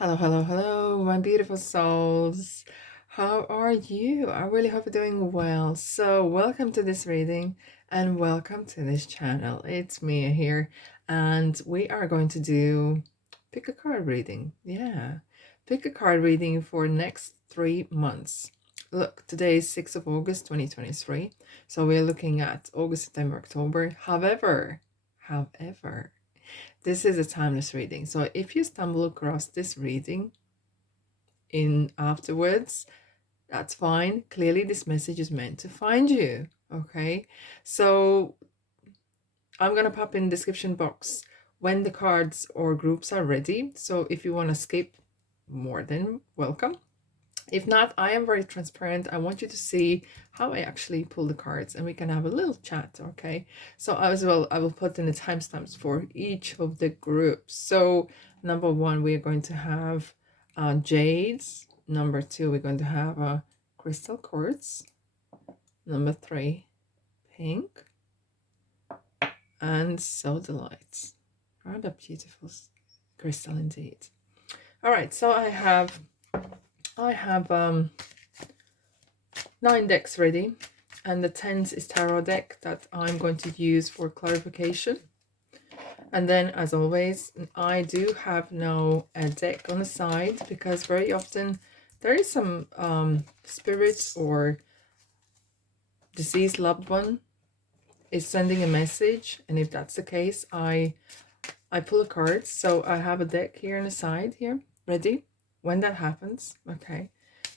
Hello, hello, hello, my beautiful souls. How are you? I really hope you're doing well. So, welcome to this reading and welcome to this channel. It's Mia here, and we are going to do pick a card reading. Yeah, pick a card reading for next 3 months. Look, today is 6th of August 2023. So, we're looking at August, September, October. However, this is a timeless reading. So if you stumble across this reading in afterwards, that's fine. Clearly, this message is meant to find you. Okay. So I'm gonna pop in the description box when the cards or groups are ready. So if you want to skip, more than welcome. If not, I am very transparent. I want you to see how I actually pull the cards and we can have a little chat, okay? So as well, I will put in the timestamps for each of the groups. So number one, we're going to have Jades. Number two, we're going to have crystal quartz. Number three, pink. And Sodalite. What a beautiful crystal indeed. All right, so I have 9 decks ready, and the 10th is tarot deck that I'm going to use for clarification. And then, as always, I do have now a deck on the side because very often there is some spirit or deceased loved one is sending a message, and if that's the case, I pull a card. So I have a deck here on the side here ready when that happens, okay?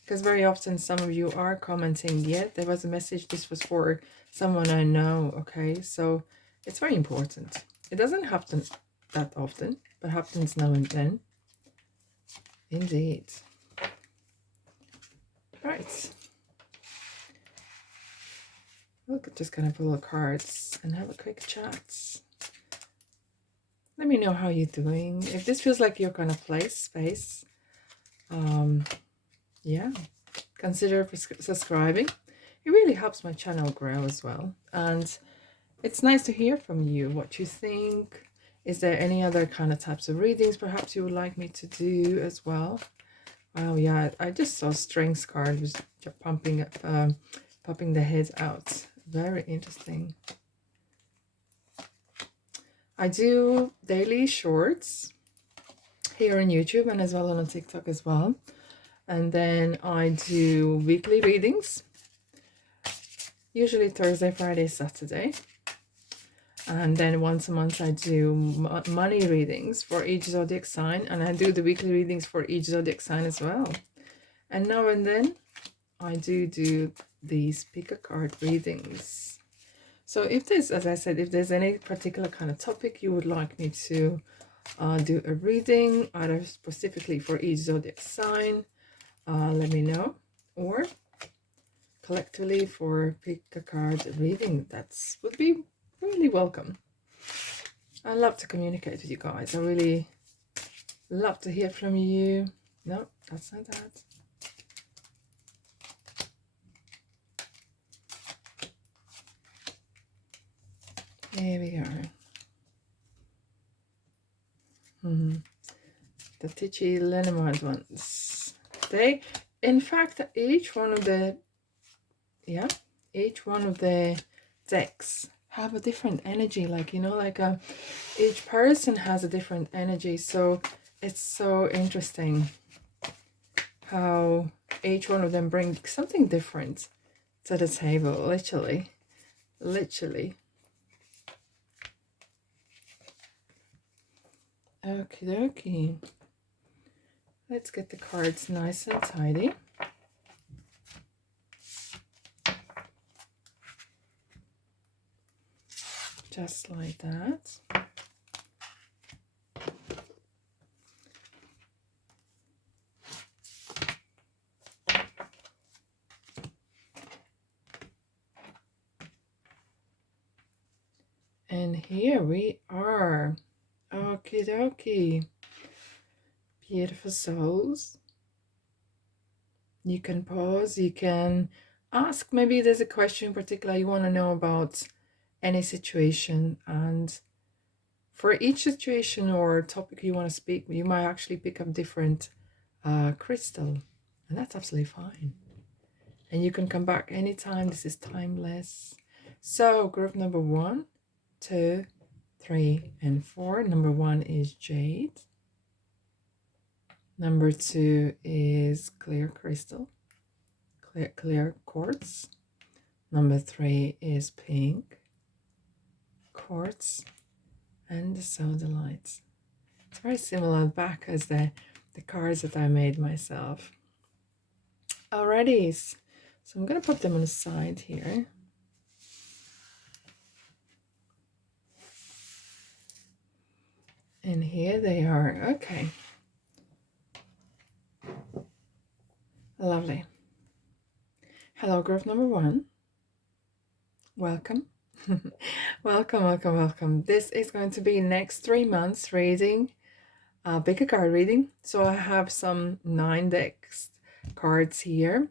Because very often some of you are commenting, yeah, there was a message, this was for someone I know, okay? So it's very important. It doesn't happen that often, but happens now and then. Indeed. Right. We're just gonna pull the cards and have a quick chat. Let me know how you're doing. If this feels like your kind of space, yeah, consider subscribing. It really helps my channel grow as well. And it's nice to hear from you, what you think. Is there any other kind of types of readings perhaps you would like me to do as well? Oh yeah, I just saw strengths card was pumping up, popping the head out. Very interesting. I do daily shorts here on YouTube and as well on TikTok as well. And then I do weekly readings, usually Thursday, Friday, Saturday. And then once a month I do money readings for each zodiac sign, and I do the weekly readings for each zodiac sign as well. And now and then I do these pick a card readings. So if there's, as I said, if there's any particular kind of topic you would like me to do a reading, either specifically for each zodiac sign, let me know, or collectively for pick a card reading, that would be really welcome. I love to communicate with you guys. I really love to hear from you. No, that's not that. Here we are. The Tichy Lenormand ones. They, in fact, each one of the decks have a different energy, like, you know, like each person has a different energy. So it's so interesting how each one of them brings something different to the table. Literally okie dokie. Let's get the cards nice and tidy. Just like that. And here we are. Okie dokie. Beautiful souls. You can pause, you can ask. Maybe there's a question in particular you want to know about any situation, and For each situation or topic you want to speak, you might actually pick up different crystal, and that's absolutely fine. And you can come back anytime. This is timeless. So group number 1, 2, 3, and 4. Number 1 is Jade. Number 2 is clear crystal, clear quartz. Number 3 is pink quartz, and the Sodalite. It's very similar back as the cards that I made myself. Alrighty, so I'm gonna put them on the side here. And here they are. Okay. Lovely. Hello, group number 1. Welcome. welcome. This is going to be next 3 months reading, pick a card reading. So I have some 9 decks cards here.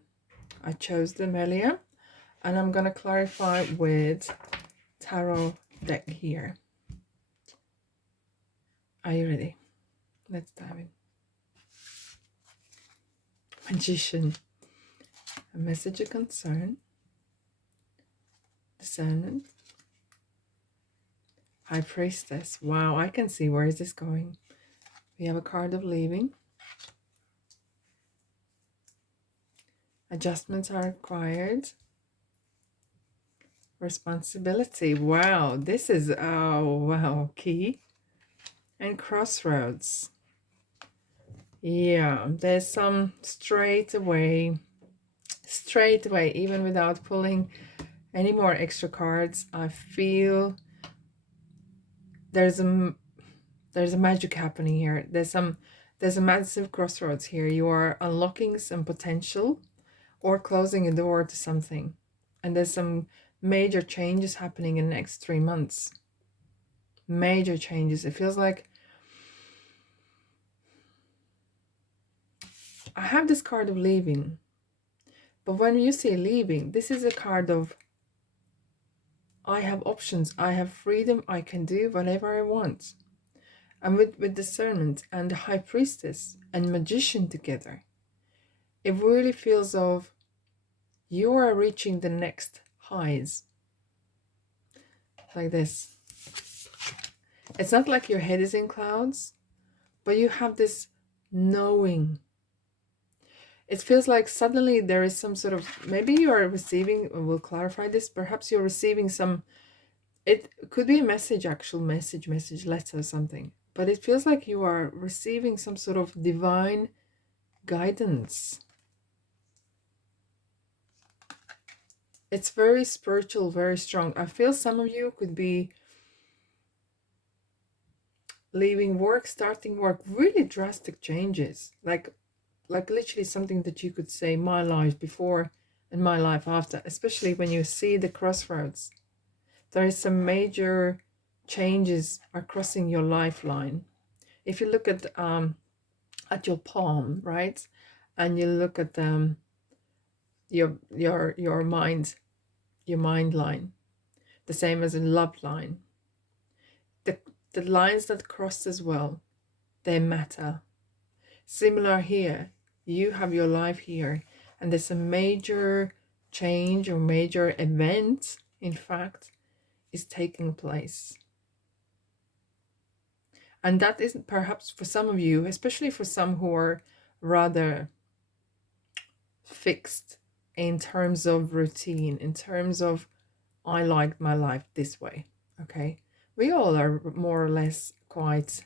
I chose them earlier, and I'm going to clarify with tarot deck here. Are you ready? Let's dive in. Magician. A message of concern. Discernment. High Priestess. Wow, I can see where is this going. We have a card of leaving. Adjustments are required. Responsibility. Wow, this is, oh wow, key. And crossroads. Yeah, there's some straight away, even without pulling any more extra cards. I feel there's a magic happening here. There's a massive crossroads here. You are unlocking some potential or closing a door to something, and there's some major changes happening in the next 3 months. Major changes. It feels like I have this card of leaving, but when you say leaving, this is a card of I have options, I have freedom, I can do whatever I want. And with discernment and the High Priestess and Magician together, it really feels of you are reaching the next highs. Like this. It's not like your head is in clouds, but you have this knowing. It feels like suddenly there is some sort of, maybe you are receiving, we'll clarify this, perhaps you're receiving some, it could be a message, actual message, letter or something, but it feels like you are receiving some sort of divine guidance. It's very spiritual, very strong. I feel some of you could be leaving work, starting work, really drastic changes, like literally something that you could say, my life before and my life after, especially when you see the crossroads. There is some major changes are crossing your lifeline. If you look at your palm, right, and you look at your mind line, the same as a love line. The lines that cross as well, they matter. Similar here, you have your life here, and there's a major change or major event, in fact, is taking place. And that is perhaps for some of you, especially for some who are rather fixed in terms of routine, in terms of I like my life this way, okay? We all are more or less quite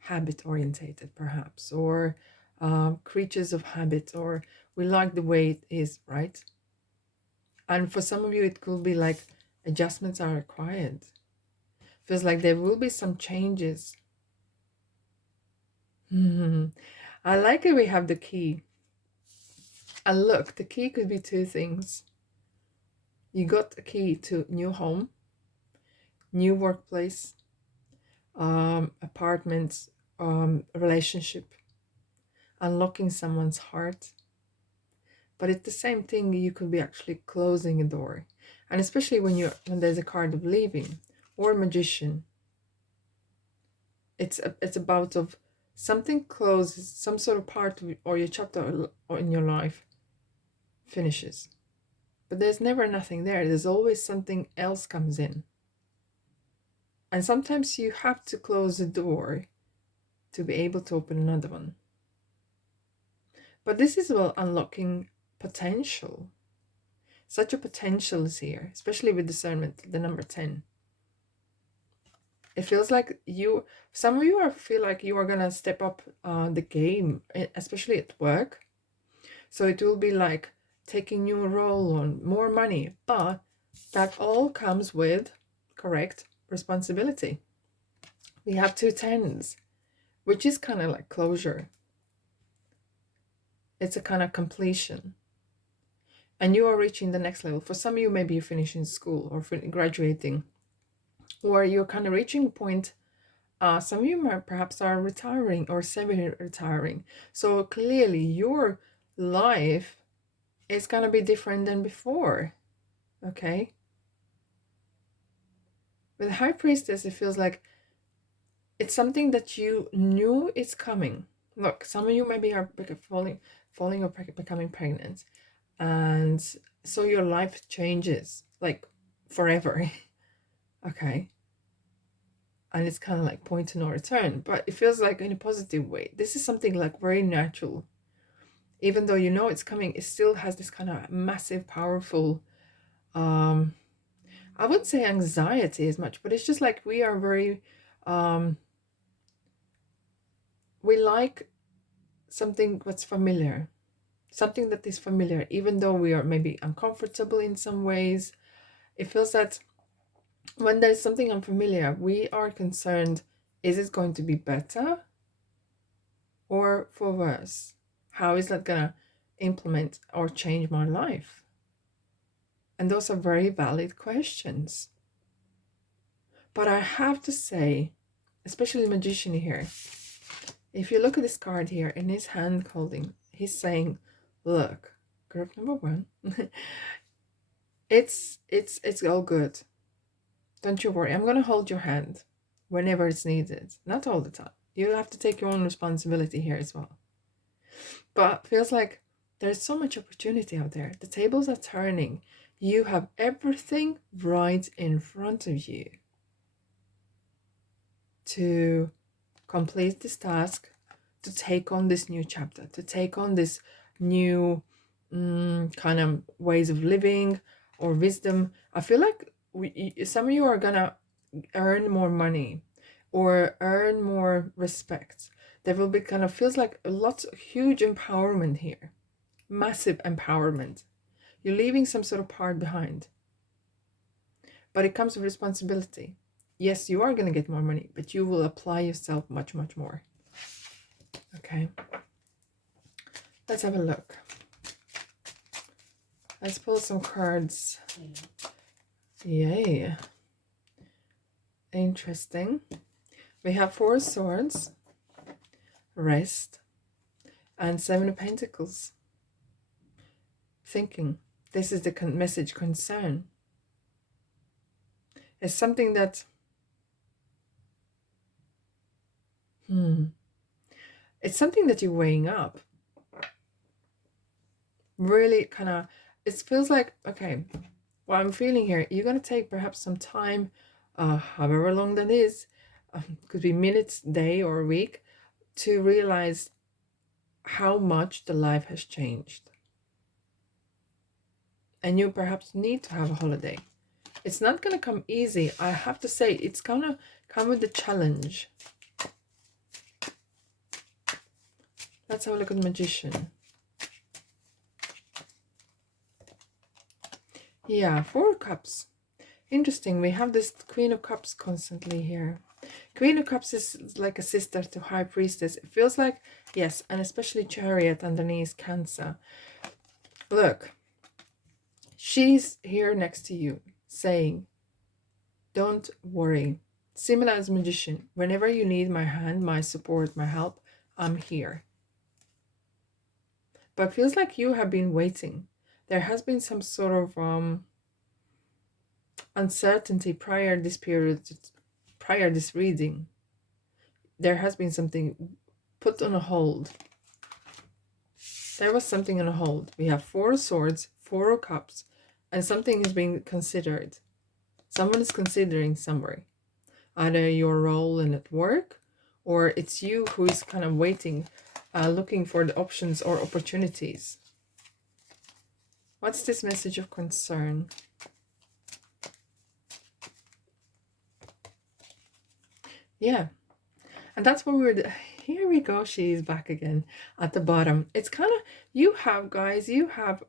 habit orientated perhaps, or creatures of habit, or we like the way it is, right? And for some of you it could be like adjustments are required. Feels like there will be some changes. I like it. We have the key, and look, the key could be 2 things. You got a key to new home, new workplace, apartment, relationship, unlocking someone's heart. But it's the same thing, you could be actually closing a door. And especially when there's a card of leaving or Magician, It's about of something closes, some sort of part of, or your chapter or in your life finishes. But there's never nothing there. There's always something else comes in. And sometimes you have to close the door to be able to open another one. But this is about unlocking potential. Such a potential is here, especially with discernment, the number 10. It feels like some of you feel like you are going to step up the game, especially at work. So it will be like taking new role on, more money, but that all comes with correct responsibility. We have 2 10s, which is kind of like closure. It's a kind of completion. And you are reaching the next level. For some of you, maybe you're finishing school or graduating, or you're kind of reaching a point. Some of you perhaps are retiring or semi-retiring. So clearly your life is going to be different than before. Okay? With High Priestess, it feels like it's something that you knew is coming. Look, some of you maybe are falling or becoming pregnant. And so your life changes, like forever. Okay? And it's kind of like point to no return. But it feels like in a positive way. This is something like very natural. Even though you know it's coming, it still has this kind of massive, powerful, I wouldn't say anxiety as much, but it's just like we are very, we like something that's familiar, something that is familiar, even though we are maybe uncomfortable in some ways. It feels that when there's something unfamiliar, we are concerned, is it going to be better or for worse? How is that going to implement or change my life? And those are very valid questions. But I have to say, especially the magician here, if you look at this card here in his hand holding, he's saying, look, group number 1, it's all good. Don't you worry. I'm going to hold your hand whenever it's needed. Not all the time. You have to take your own responsibility here as well. But feels like there's so much opportunity out there. The tables are turning. You have everything right in front of you to complete this task, to take on this new chapter, to take on this new kind of ways of living or wisdom. I feel like some of you are gonna earn more money or earn more respect. There will be kind of feels like a lot, huge empowerment here, massive empowerment. You're leaving some sort of part behind, but it comes with responsibility. Yes, you are going to get more money, but you will apply yourself much, much more. Okay. Let's have a look. Let's pull some cards. Yay. Interesting. We have 4 swords, rest, and 7 of pentacles. Thinking. This is the message concern. It's something that it's something that you're weighing up. Really kind of, it feels like, okay, what I'm feeling here, you're going to take perhaps some time, however long that is, could be minutes, day, or a week, to realize how much the life has changed. And you perhaps need to have a holiday. It's not going to come easy. I have to say, it's going to come with the challenge. Let's have a look at the magician. Yeah, 4 cups. Interesting. We have this Queen of Cups constantly here. Queen of Cups is like a sister to High Priestess. It feels like, yes, and especially Chariot underneath Cancer. Look, she's here next to you saying, don't worry. Similar as Magician, whenever you need my hand, my support, my help, I'm here. But it feels like you have been waiting. There has been some sort of uncertainty prior this period, prior this reading. there has been something put on a hold. There was something on a hold. We have 4 of Swords, 4 of Cups, and something is being considered. Someone is considering somewhere. Either your role in at work, or it's you who is kind of waiting, looking for the options or opportunities. What's this message of concern? Yeah. And that's what we're... Here we go. She's back again at the bottom. It's kind of... You have, guys, you have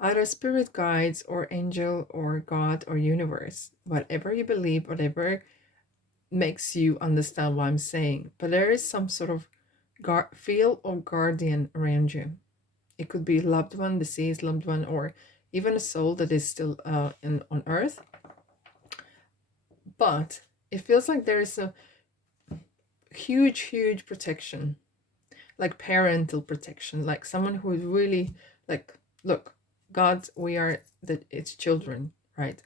either spirit guides or angel or God or universe. Whatever you believe, whatever makes you understand what I'm saying. But there is some sort of field or guardian around you. It could be a loved one, deceased loved one, or even a soul that is still on earth. But it feels like there is a huge protection, like parental protection, like someone who is really like, look, God, we are it's children, right?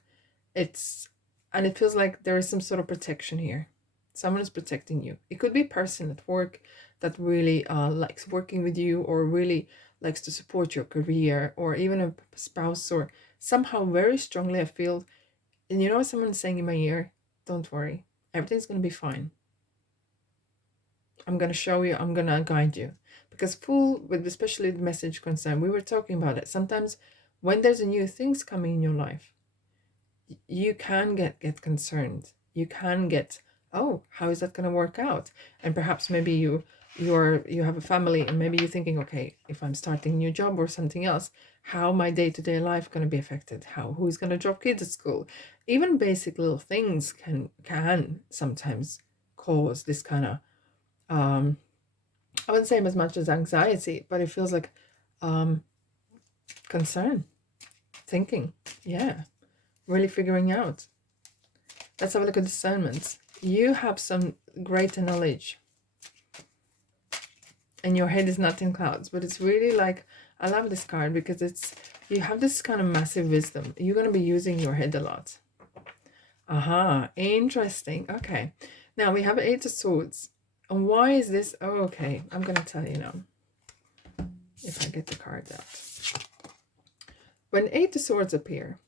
And it feels like there is some sort of protection here. Someone is protecting you. It could be a person at work that really likes working with you, or really likes to support your career, or even a spouse, or somehow very strongly I feel, and you know, someone's saying in my ear, don't worry, everything's going to be fine. I'm going to show you, I'm going to guide you. Because full with especially the message concern, we were talking about it. Sometimes when there's a new things coming in your life, you can get concerned. You can get, oh, how is that going to work out? And perhaps maybe you have a family, and maybe you're thinking, okay, if I'm starting a new job or something else, how my day-to-day life going to be affected? Who's going to drop kids at school? Even basic little things can sometimes cause this kind of I wouldn't say as much as anxiety, but it feels like concern, thinking, yeah, really figuring out. Let's have a look at discernment. You have some greater knowledge, and your head is not in clouds, but it's really like, I love this card because you have this kind of massive wisdom. You're going to be using your head a lot. Aha, interesting. Okay, now we have 8 of Swords. And why is this? Oh, okay, I'm going to tell you now. If I get the cards out. When 8 of Swords appear,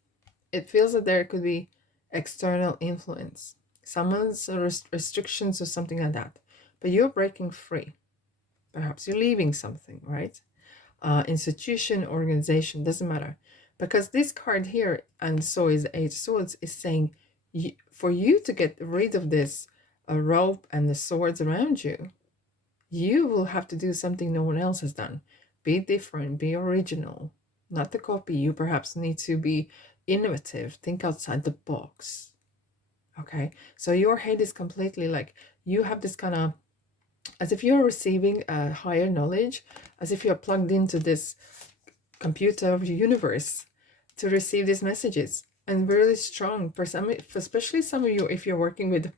it feels that there could be external influence. Someone's restrictions or something like that. But you're breaking free. Perhaps you're leaving something, right? Institution, organization, doesn't matter. Because this card here, and so is 8 of Swords, is saying for you to get rid of this a rope and the swords around you, you will have to do something no one else has done. Be different, be original, not the copy. You perhaps need to be innovative, think outside the box. Okay, so your head is completely like, you have this kind of, as if you're receiving a higher knowledge, as if you're plugged into this computer of the universe to receive these messages, and really strong for some, especially some of you, if you're working with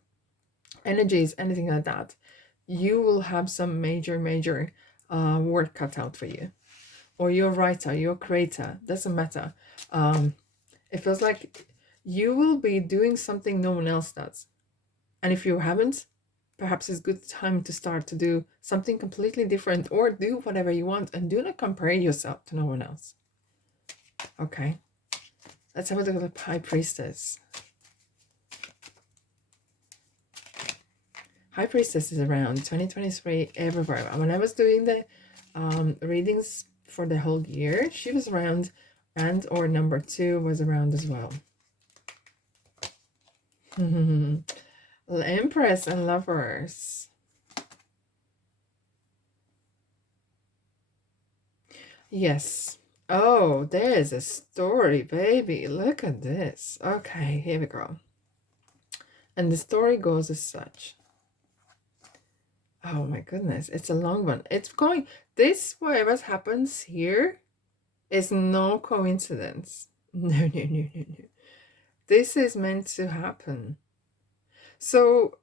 energies, anything like that, you will have some major work cut out for you. Or you're a writer, you're a creator, doesn't matter. It feels like you will be doing something no one else does. And if you haven't, perhaps it's a good time to start to do something completely different, or do whatever you want, and do not compare yourself to no one else. Okay, let's have a look at the High Priestess. High Priestess is around 2023 everywhere. When I was doing the readings for the whole year, she was around, and or number 2 was around as well. Empress and Lovers. Yes. Oh, there's a story, baby. Look at this. Okay, here we go. And the story goes as such. Oh my goodness, it's a long one. It's going, this, whatever happens here is no coincidence. No. This is meant to happen. So,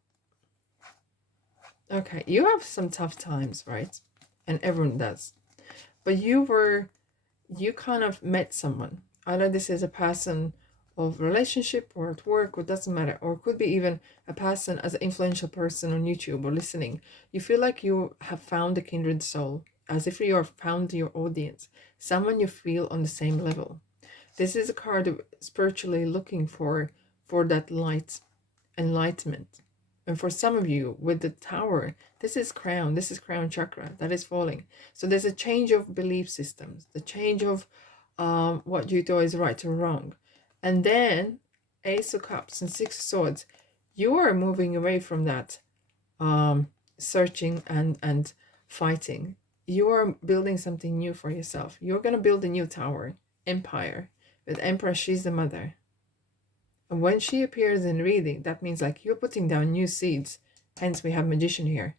okay, you have some tough times, right? And everyone does. But you kind of met someone. Either this is a person of relationship or at work, or doesn't matter, or could be even a person as an influential person on YouTube or listening. You feel like you have found a kindred soul, as if you have found your audience, someone you feel on the same level. This is a card of spiritually looking for that light, enlightenment. And for some of you with the tower, this is crown chakra that is falling. So there's a change of belief systems, the change of what you do is right or wrong. And then Ace of Cups and Six of Swords, you are moving away from that searching and fighting. You are building something new for yourself. You're going to build a new tower, empire. With Empress, she's the mother. And when she appears in reading, that means like you're putting down new seeds. Hence, we have Magician here.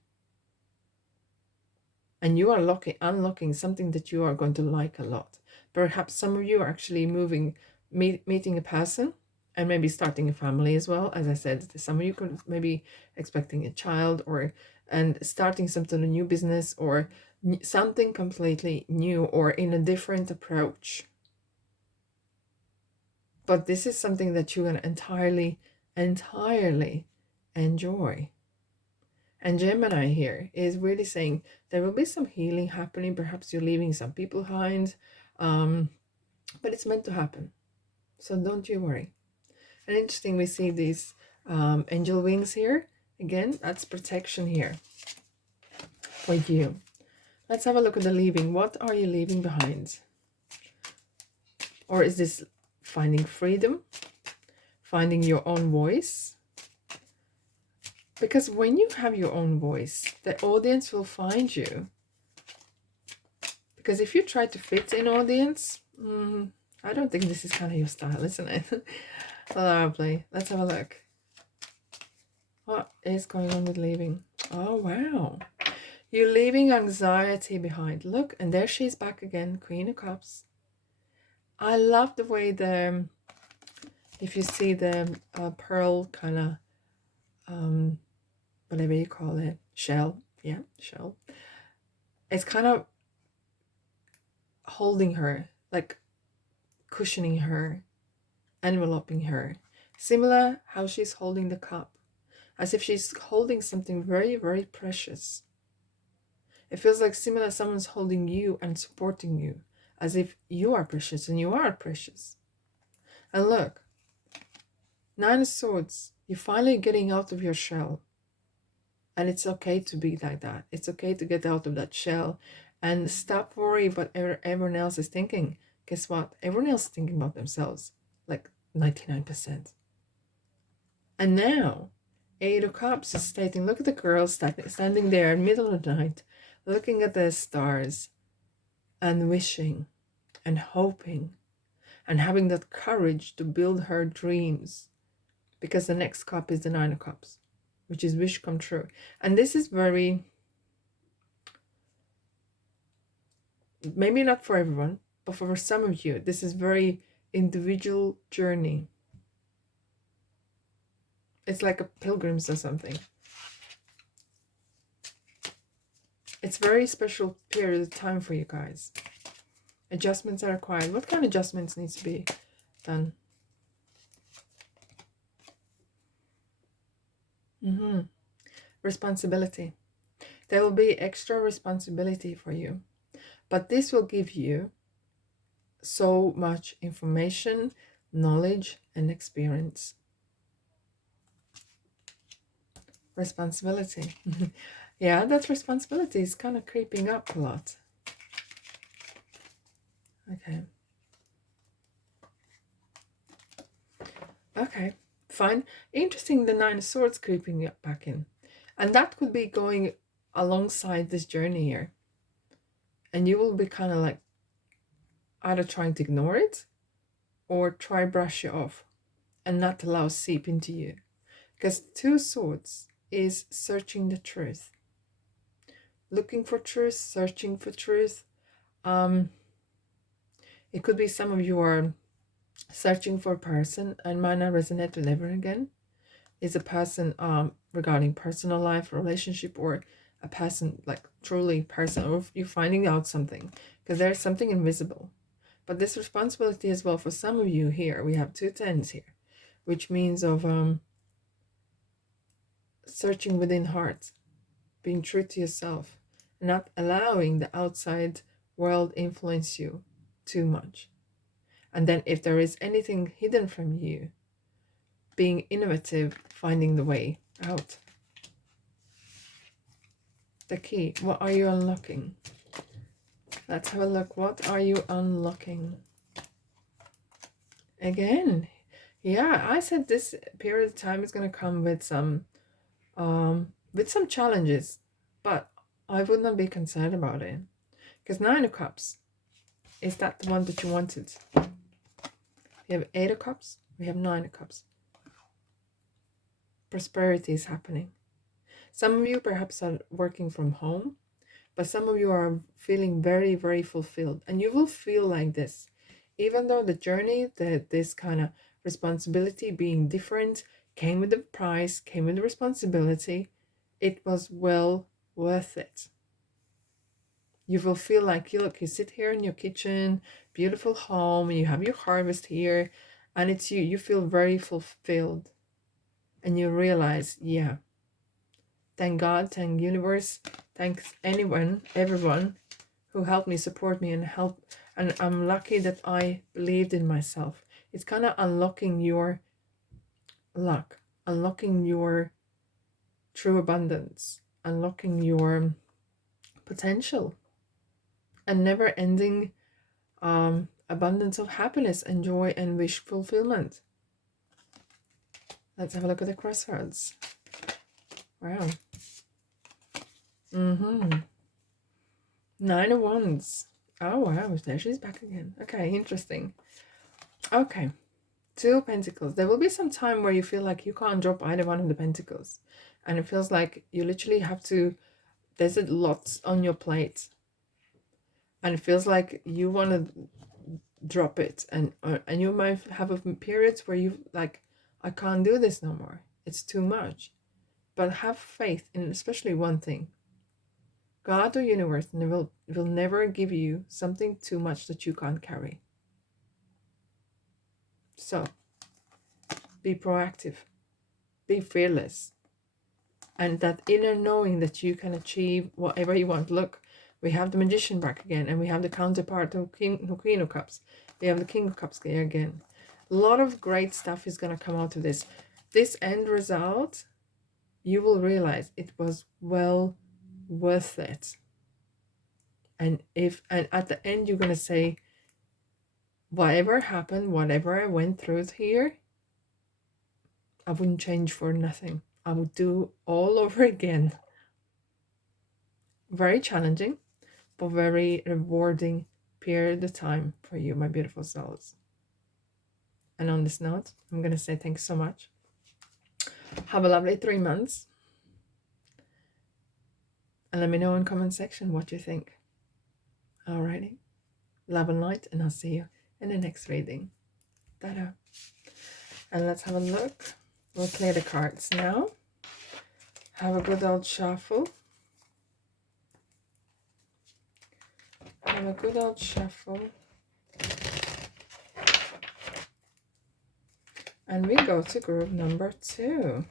And you are unlocking something that you are going to like a lot. Perhaps some of you are actually meeting a person and maybe starting a family as well. As I said, some of you could maybe expecting a child and starting something, a new business or something completely new or in a different approach. But this is something that you're going to entirely enjoy. And Gemini here is really saying there will be some healing happening. Perhaps you're leaving some people behind, but it's meant to happen. So don't you worry. And interesting, we see these angel wings here. Again, that's protection here for you. Let's have a look at the leaving. What are you leaving behind? Or is this finding freedom? Finding your own voice? Because when you have your own voice, the audience will find you. Because if you try to fit in audience, I don't think this is kind of your style, isn't it? Lovely. Let's have a look. What is going on with leaving? Oh, wow. You're leaving anxiety behind. Look, and there she's back again, Queen of Cups. I love the way if you see the pearl kind of, whatever you call it, shell. Yeah, shell. It's kind of holding her, like cushioning her, enveloping her. Similar how she's holding the cup, as if she's holding something very, very precious. It feels like similar someone's holding you and supporting you, as if you are precious and you are precious. And look, Nine of Swords, you're finally getting out of your shell. And it's okay to be like that. It's okay to get out of that shell and stop worrying what everyone else is thinking. Guess what? Everyone else is thinking about themselves, like 99%. And now, Eight of Cups is stating, look at the girl standing there in the middle of the night, looking at the stars and wishing and hoping and having that courage to build her dreams. Because the next cup is the Nine of Cups, which is wish come true. And this is very, maybe not for everyone, but for some of you, this is very individual journey. It's like a pilgrims or something. It's a very special period of time for you guys. Adjustments are required. What kind of adjustments needs to be done? Responsibility. There will be extra responsibility for you. But this will give you so much information, knowledge, and experience. Responsibility. Yeah, that responsibility is kind of creeping up a lot. Okay. Okay, fine. Interesting, the Nine of Swords creeping up back in. And that could be going alongside this journey here. And you will be kind of like either trying to ignore it or try brush it off and not allow seep into you. Because Two Swords is searching the truth. Looking for truth, searching for truth. It could be some of you are searching for a person and might not resonate with everyone again. Is a person regarding personal life, relationship, or a person like truly personal, or you're finding out something because there's something invisible. But this responsibility as well for some of you here, we have 2 tens here, which means of searching within heart, being true to yourself, not allowing the outside world influence you too much. And then if there is anything hidden from you, being innovative, finding the way out. The key, what are you unlocking? Let's have a look. What are you unlocking? Again, yeah, I said this period of time is going to come with some challenges, but I would not be concerned about it, because 9 of Cups, is that the one that you wanted? We have 8 of Cups, we have 9 of Cups. Prosperity is happening. Some of you perhaps are working from home, but some of you are feeling very, very fulfilled, and you will feel like this. Even though the journey, this kind of responsibility being different, came with the price, came with the responsibility, it was well worth it. You will feel like, you sit here in your kitchen, beautiful home, and you have your harvest here, and it's you feel very fulfilled. And you realize, yeah, thank God, thank universe, thanks everyone who helped me, support me, and I'm lucky that I believed in myself. It's kind of unlocking your luck, unlocking your true abundance, unlocking your potential, and never ending abundance of happiness and joy and wish fulfillment. Let's have a look at the crossroads. Wow. 9 of Wands. Oh wow, there she's back again. Okay, interesting. Okay, 2 of Pentacles. There will be some time where you feel like you can't drop either one of the Pentacles, and it feels like you literally have to, there's a lot on your plate, and it feels like you want to drop it, and you might have periods where you like, I can't do this no more, it's too much. But have faith in especially one thing. God or universe will never give you something too much that you can't carry. So be proactive, be fearless, and that inner knowing that you can achieve whatever you want. Look, we have the Magician back again, and we have the counterpart of Queen of Cups. We have the King of Cups here again. A lot of great stuff is going to come out of this. This end result, you will realize it was well worth it. And at the end, you're going to say, whatever happened, whatever I went through here, I wouldn't change for nothing. I would do all over again. Very challenging, but very rewarding period of time for you, my beautiful souls. And on this note, I'm going to say thanks so much. Have a lovely 3 months. And let me know in the comment section what you think. Alrighty. Love and light, and I'll see you in the next reading. Ta-da. And let's have a look. We'll clear the cards now. Have a good old shuffle. Have a good old shuffle. And we go to group number 2.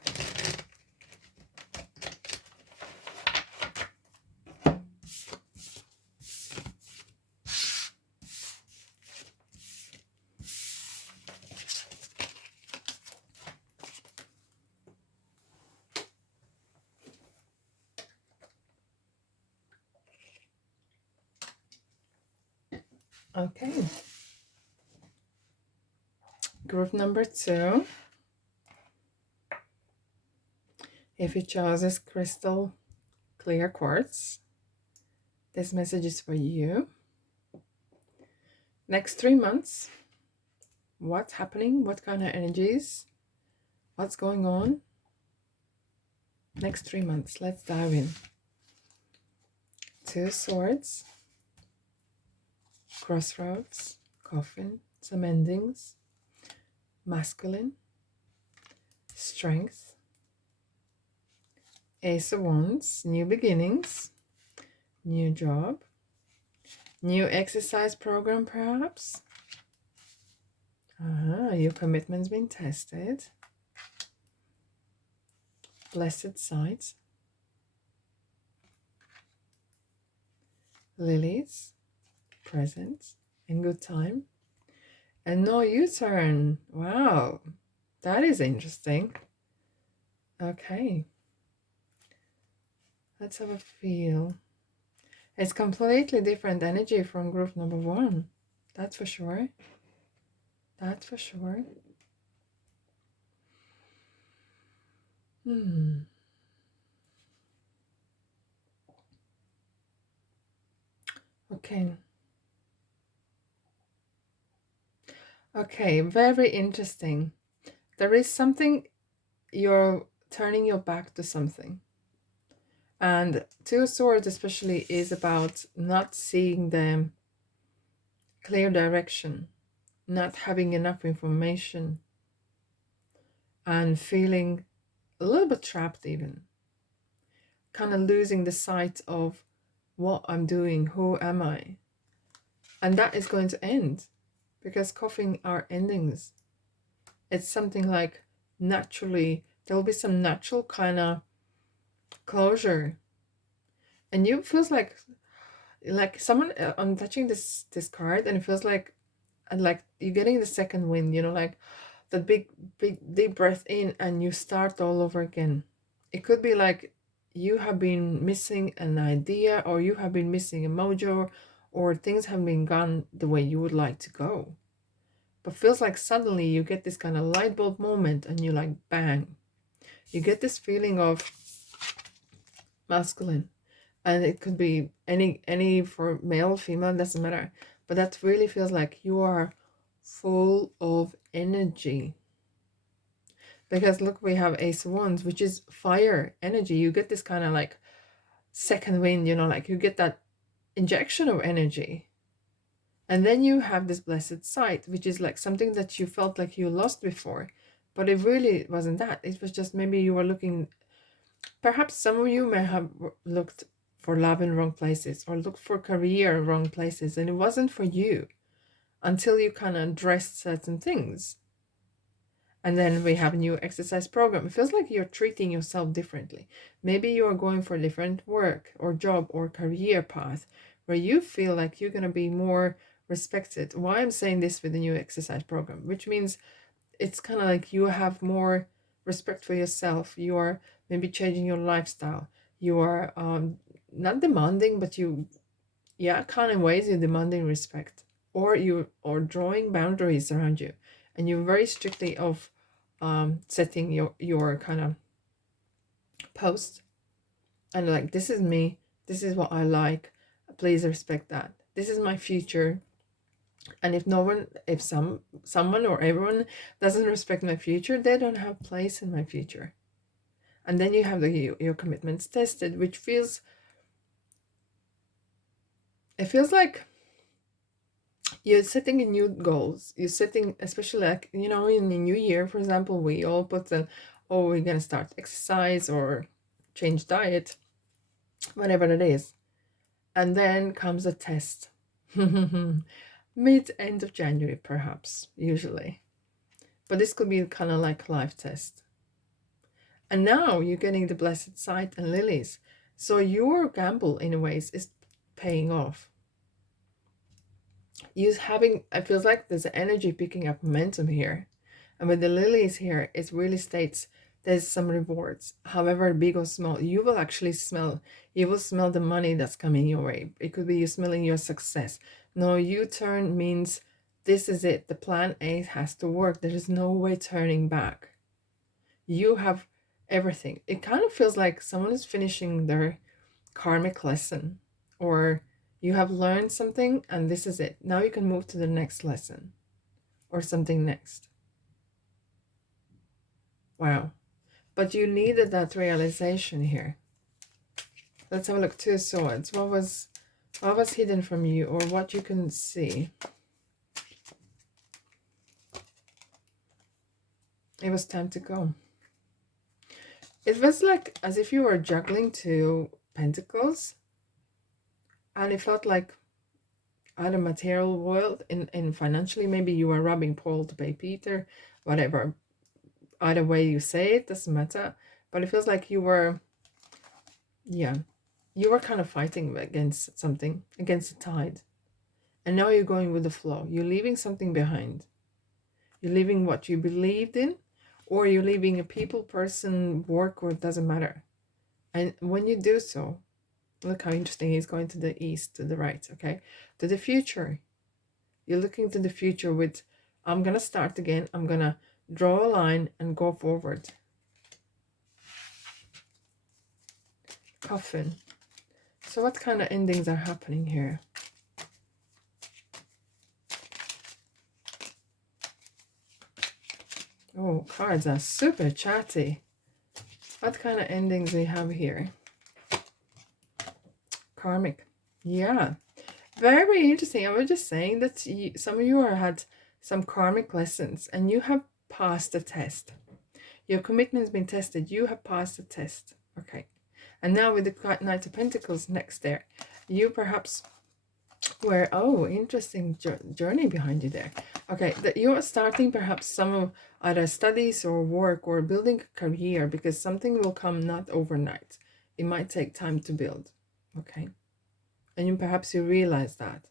Okay. Group number 2. If you chose this crystal clear quartz, this message is for you. Next 3 months, what's happening? What kind of energies? What's going on? Next 3 months, let's dive in. 2 swords, crossroads, coffin, some endings, masculine, strength, Ace of Wands, new beginnings, new job, new exercise program perhaps, Your commitment's been tested. Blessed sights. Lilies. Presents. In good time. And no U-turn. Wow. That is interesting. Okay. Let's have a feel. It's completely different energy from group number 1. That's for sure. That's for sure. Okay. Okay, very interesting. There is something, you're turning your back to something. And Two of Swords especially is about not seeing the clear direction, not having enough information, and feeling a little bit trapped even. Kind of losing the sight of what I'm doing, who am I? And that is going to end, because coughing are endings. It's something like naturally, there will be some natural kind of closure. And you feels like someone, I'm touching this card, and it feels like you're getting the second wind, you know, like the big deep breath in, and you start all over again. It could be like you have been missing an idea, or you have been missing a mojo, or things have been gone the way you would like to go. But feels like suddenly you get this kind of light bulb moment, and you like bang. You get this feeling of masculine, and it could be any for male, female, doesn't matter. But that really feels like you are full of energy. Because look, we have Ace of Wands, which is fire energy. You get this kind of like second wind, you know, like you get that injection of energy. And then you have this blessed sight, which is like something that you felt like you lost before. But it really wasn't that. It was just maybe you were looking, perhaps some of you may have looked for love in wrong places, or looked for career in wrong places, and it wasn't for you until you kind of addressed certain things. And then we have a new exercise program. It feels like you're treating yourself differently. Maybe you are going for a different work or job or career path where you feel like you're going to be more respected. Why I'm saying this with the new exercise program, which means it's kind of like you have more respect for yourself. You are maybe changing your lifestyle. You are not demanding, but kind of ways you're demanding respect, or drawing boundaries around you, and you're very strictly of setting your kind of post, and like, this is me, this is what I like, please respect that, this is my future. And if someone or everyone doesn't respect my future, they don't have place in my future. And then you have your commitments tested, which feels like you're setting new goals. You're setting, especially like, you know, in the new year, for example, we all put we're gonna start exercise or change diet, whatever it is. And then comes a test. End of January, perhaps, usually. But this could be kind of like a life test. And now you're getting the blessed sight and lilies. So your gamble, in a ways, is paying off. It feels like there's energy picking up momentum here. And with the lilies here, it really states there's some rewards. However big or small, you will smell the money that's coming your way. It could be you smelling your success. No, U-turn means this is it. The plan A has to work. There is no way turning back. You have everything. It kind of feels like someone is finishing their karmic lesson, or you have learned something and this is it. Now you can move to the next lesson or something next. Wow. But you needed that realization here. Let's have a look. Two of Swords. What was hidden from you, or what you can see? It was time to go. It was like as if you were juggling two pentacles, and it felt like either material world, in financially, maybe you are robbing Paul to pay Peter, whatever. Either way you say it, doesn't matter. But it feels like you were, yeah, you were kind of fighting against something, against the tide. And now you're going with the flow. You're leaving something behind. You're leaving what you believed in, or you're leaving a people, person, work, or it doesn't matter. And when you do so, look how interesting he's going to the east, to the right, okay? To the future. You're looking to the future with, I'm going to start again. I'm going to draw a line and go forward. Coffin. So what kind of endings are happening here? Oh, cards are super chatty. What kind of endings we have here? Karmic. Yeah. Very interesting. I was just saying that some of you had some karmic lessons and you have passed the test. Your commitment's been tested. You have passed the test. Okay. And now with the Knight of Pentacles next there, you perhaps were, oh, interesting journey behind you there. Okay, that you are starting perhaps some of either studies or work or building a career, because something will come not overnight. It might take time to build. Okay. And you perhaps you realize that.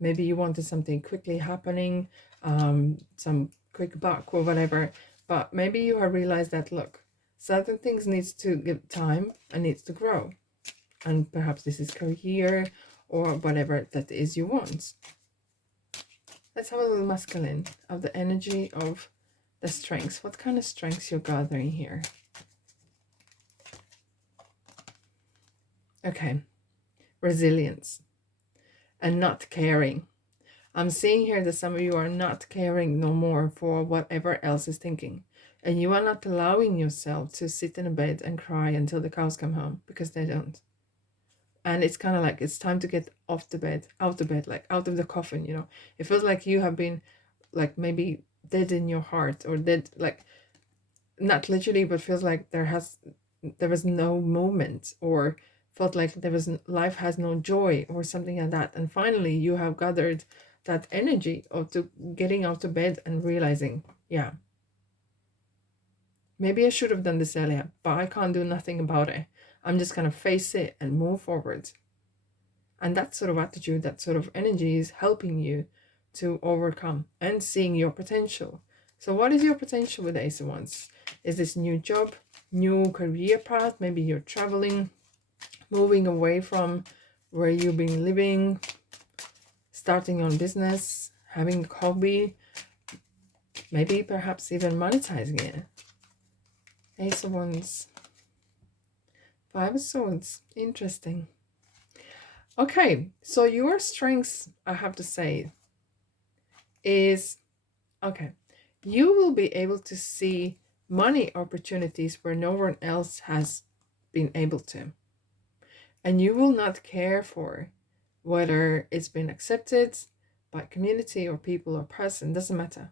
Maybe you wanted something quickly happening, some quick buck or whatever. But maybe you have realized that, look, certain things needs to give time and needs to grow. And perhaps this is career or whatever that is you want. Let's have a little masculine of the energy of the strengths. What kind of strengths you're gathering here? Okay. Resilience and not caring. I'm seeing here that some of you are not caring no more for whatever else is thinking. And you are not allowing yourself to sit in a bed and cry until the cows come home, because they don't. And it's kind of like it's time to get off the bed, out of bed, like out of the coffin, you know. It feels like you have been like maybe dead in your heart, or dead, like not literally, but feels like there was no moment, or felt like life has no joy or something like that. And finally you have gathered that energy of to getting out of bed and realizing, yeah, maybe I should have done this earlier, but I can't do nothing about it. I'm just gonna face it and move forward. And that sort of attitude, that sort of energy is helping you to overcome and seeing your potential. So what is your potential with the Ace of Wands? Is this new job, new career path? Maybe you're traveling, moving away from where you've been living, starting on business, having a hobby, maybe perhaps even monetizing it. Ace of Wands, Five of Swords, interesting. Okay, so your strengths, I have to say, is, okay, you will be able to see money opportunities where no one else has been able to. And you will not care for whether it's been accepted by community or people or person, doesn't matter.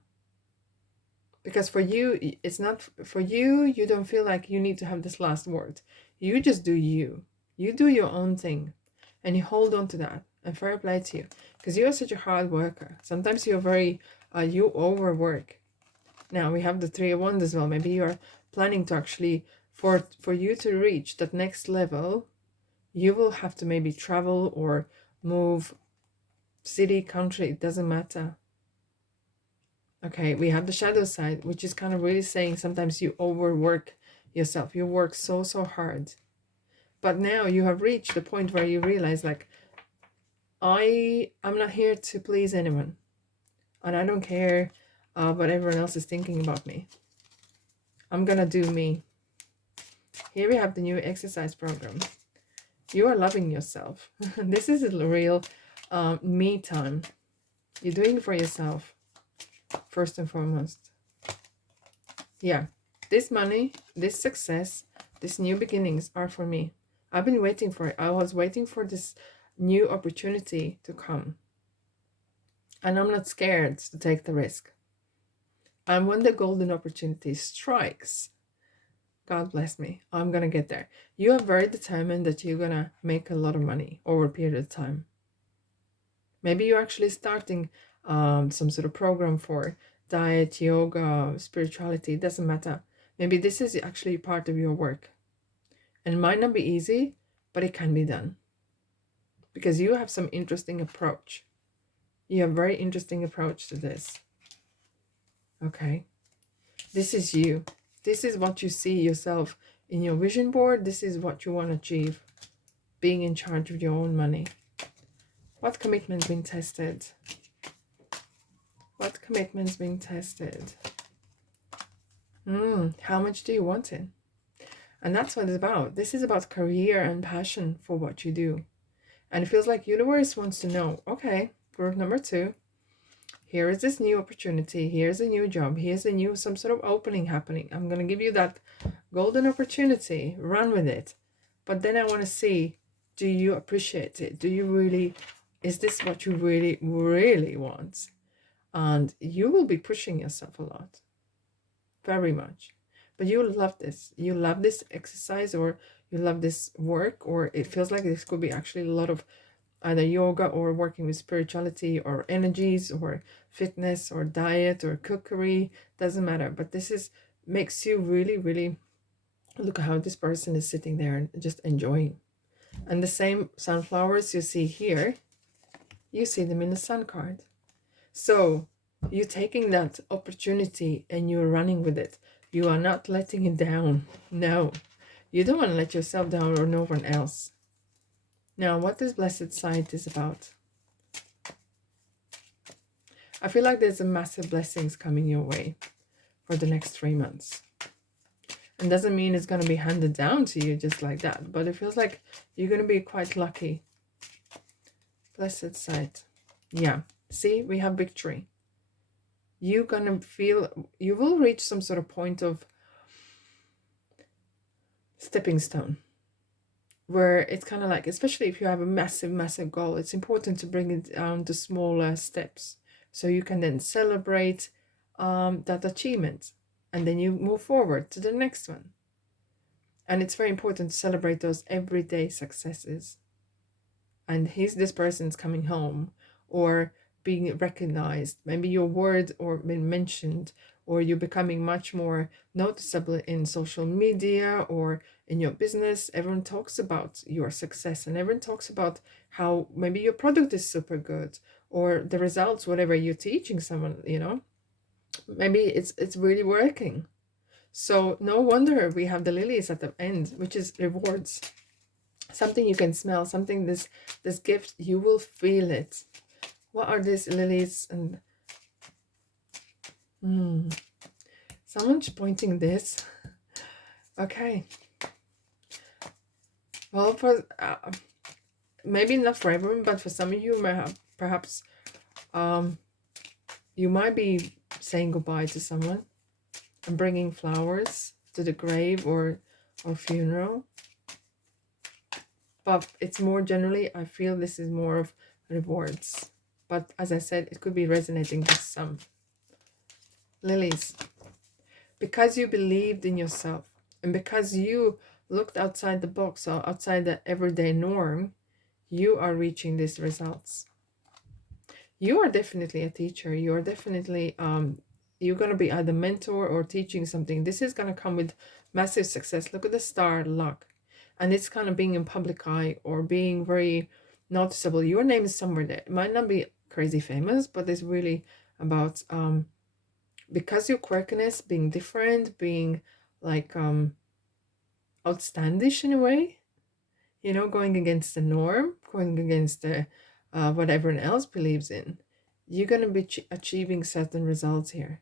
Because for you, it's not for you, you don't feel like you need to have this last word. You just do you. You do your own thing. And you hold on to that, and fair play to you, because you are such a hard worker. Sometimes you're very you overwork. Now we have the Three of Wands as well. Maybe you're planning to actually, for you to reach that next level, you will have to maybe travel or move city, country, it doesn't matter. Okay, we have the shadow side, which is kind of really saying sometimes you overwork yourself. You work so hard. But now you have reached the point where you realize, like, I'm not here to please anyone. And I don't care what everyone else is thinking about me. I'm gonna do me. Here we have the new exercise program. You are loving yourself. This is a real me time. You're doing it for yourself, first and foremost. Yeah, this money, this success, these new beginnings are for me. I've been waiting for it. I was waiting for this new opportunity to come. And I'm not scared to take the risk. And when the golden opportunity strikes, God bless me, I'm going to get there. You are very determined that you're going to make a lot of money over a period of time. Maybe you're actually starting some sort of program for diet, yoga, spirituality. It doesn't matter. Maybe this is actually part of your work. And it might not be easy, but it can be done. Because you have some interesting approach. You have a very interesting approach to this. Okay. This is you. This is what you see yourself in your vision board. This is what you want to achieve. Being in charge of your own money. What commitment's been tested? What commitment's being tested? How much do you want it? And that's what it's about. This is about career and passion for what you do. And it feels like universe wants to know, okay, group number 2, here is this new opportunity. Here's a new job. Here's a new, some sort of opening happening. I'm going to give you that golden opportunity. Run with it. But then I want to see, do you appreciate it? Do you really, is this what you really, really want? And you will be pushing yourself a lot. Very much. But you love this. You love this exercise, or you love this work, or it feels like this could be actually a lot of either yoga or working with spirituality or energies or fitness or diet or cookery. Doesn't matter. But this is makes you really, really look at how this person is sitting there and just enjoying. And the same sunflowers you see here, you see them in the sun card. So you're taking that opportunity and you're running with it. You are not letting it down. No, you don't want to let yourself down or no one else. Now, what this blessed sight is about. I feel like there's a massive blessings coming your way for the next 3 months. And doesn't mean it's going to be handed down to you just like that. But it feels like you're going to be quite lucky. Blessed sight. Yeah. See, we have victory. You're going to feel, you will reach some sort of point of stepping stone. Where it's kind of like, especially if you have a massive, massive goal, it's important to bring it down to smaller steps. So you can then celebrate that achievement. And then you move forward to the next one. And it's very important to celebrate those everyday successes. And this person's coming home or being recognized. Maybe your word or been mentioned, or you're becoming much more noticeable in social media or in your business. Everyone talks about your success and everyone talks about how maybe your product is super good or the results, whatever you're teaching someone, you know, maybe it's really working. So no wonder we have the lilies at the end, which is rewards. Something you can smell, something this gift, you will feel it. What are these lilies? And someone's pointing this. Okay. Well, for maybe not for everyone, but for some of you, may have, perhaps you might be saying goodbye to someone and bringing flowers to the grave or funeral. But it's more generally, I feel this is more of rewards. But as I said, it could be resonating with some. Lilies, because you believed in yourself and because you looked outside the box or outside the everyday norm, you are reaching these results. You are definitely a teacher. You are definitely, you're going to be either mentor or teaching something. This is going to come with massive success. Look at the star luck. And it's kind of being in public eye or being very noticeable. Your name is somewhere there. It might not be crazy famous, but it's really about because your quirkiness, being different, being like outstandish in a way, you know, going against the norm, going against the what everyone else believes in. You're going to be achieving certain results here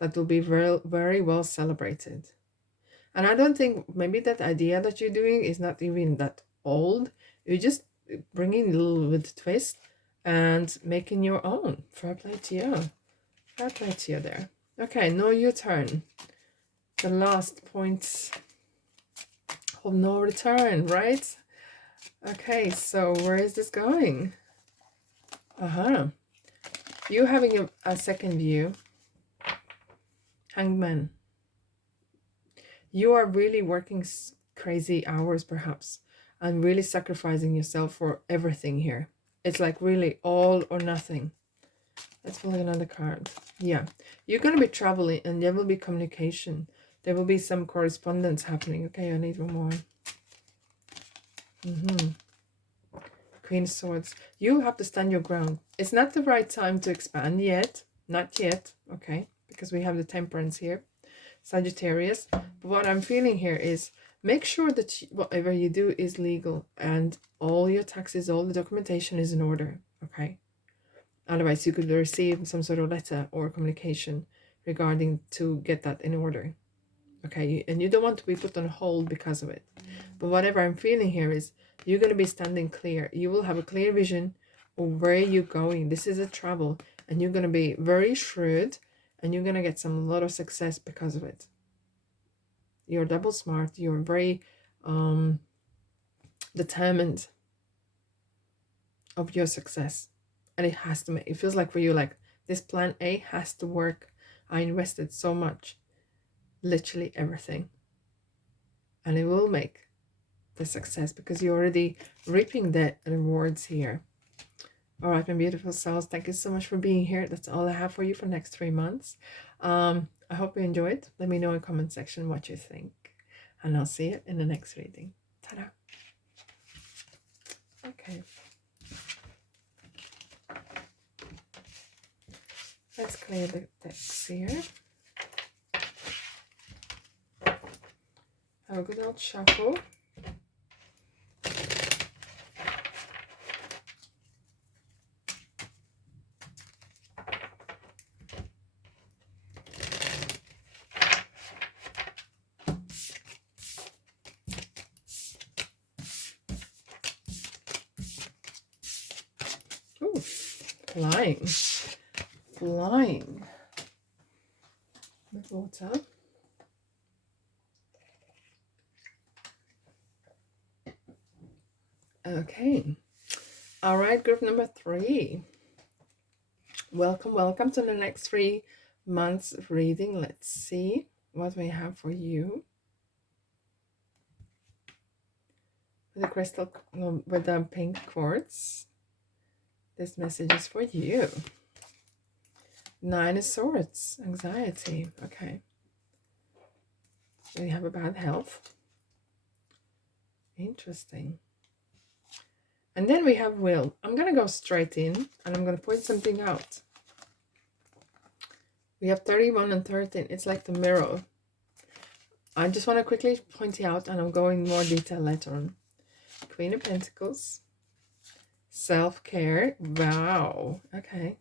that will be very, very well celebrated. And I don't think maybe that idea that you're doing is not even that old. You're just bringing a little bit of twist and making your own. Fair play to you. Fair play to you there. Okay, now your turn. The last point of no return, right? Okay, so where is this going? You having a second view. Hangman. You are really working crazy hours perhaps and really sacrificing yourself for everything here. It's like really all or nothing. Let's pull another card. Yeah, you're going to be traveling and there will be communication. There will be some correspondence happening. Okay, I need one more. Queen of Swords. You have to stand your ground. It's not the right time to expand yet. Not yet. Okay, because we have the Temperance here. Sagittarius. But what I'm feeling here is make sure that whatever you do is legal and all your taxes, all the documentation is in order. Okay. Otherwise, you could receive some sort of letter or communication regarding to get that in order. Okay, and you don't want to be put on hold because of it. But whatever I'm feeling here is you're going to be standing clear. You will have a clear vision of where you're going. This is a travel, and you're going to be very shrewd, and you're going to get some lot of success because of it. You're double smart. You're very determined of your success. And it has to make, it feels like for you, like this plan A has to work. I invested so much, literally everything. And it will make the success because you're already reaping the rewards here. All right, my beautiful souls, thank you so much for being here. That's all I have for you for the next 3 months. I hope you enjoyed. Let me know in the comment section what you think. And I'll see you in the next reading. Ta-da! Okay. Let's clear the decks here. Have a good old shuffle. Ooh, flying. Flying. With water. Okay. All right, group number 3. Welcome to the next 3 months reading. Let's see what we have for you. With the crystal, with the pink quartz. This message is for you. 9 of Swords, anxiety. Okay. We have a bad health. Interesting. And then we have will. I'm going to go straight in and I'm going to point something out. We have 31 and 13. It's like the mirror. I just want to quickly point it out and I'm going in more detail later on. Queen of Pentacles. Self-care. Wow. Okay.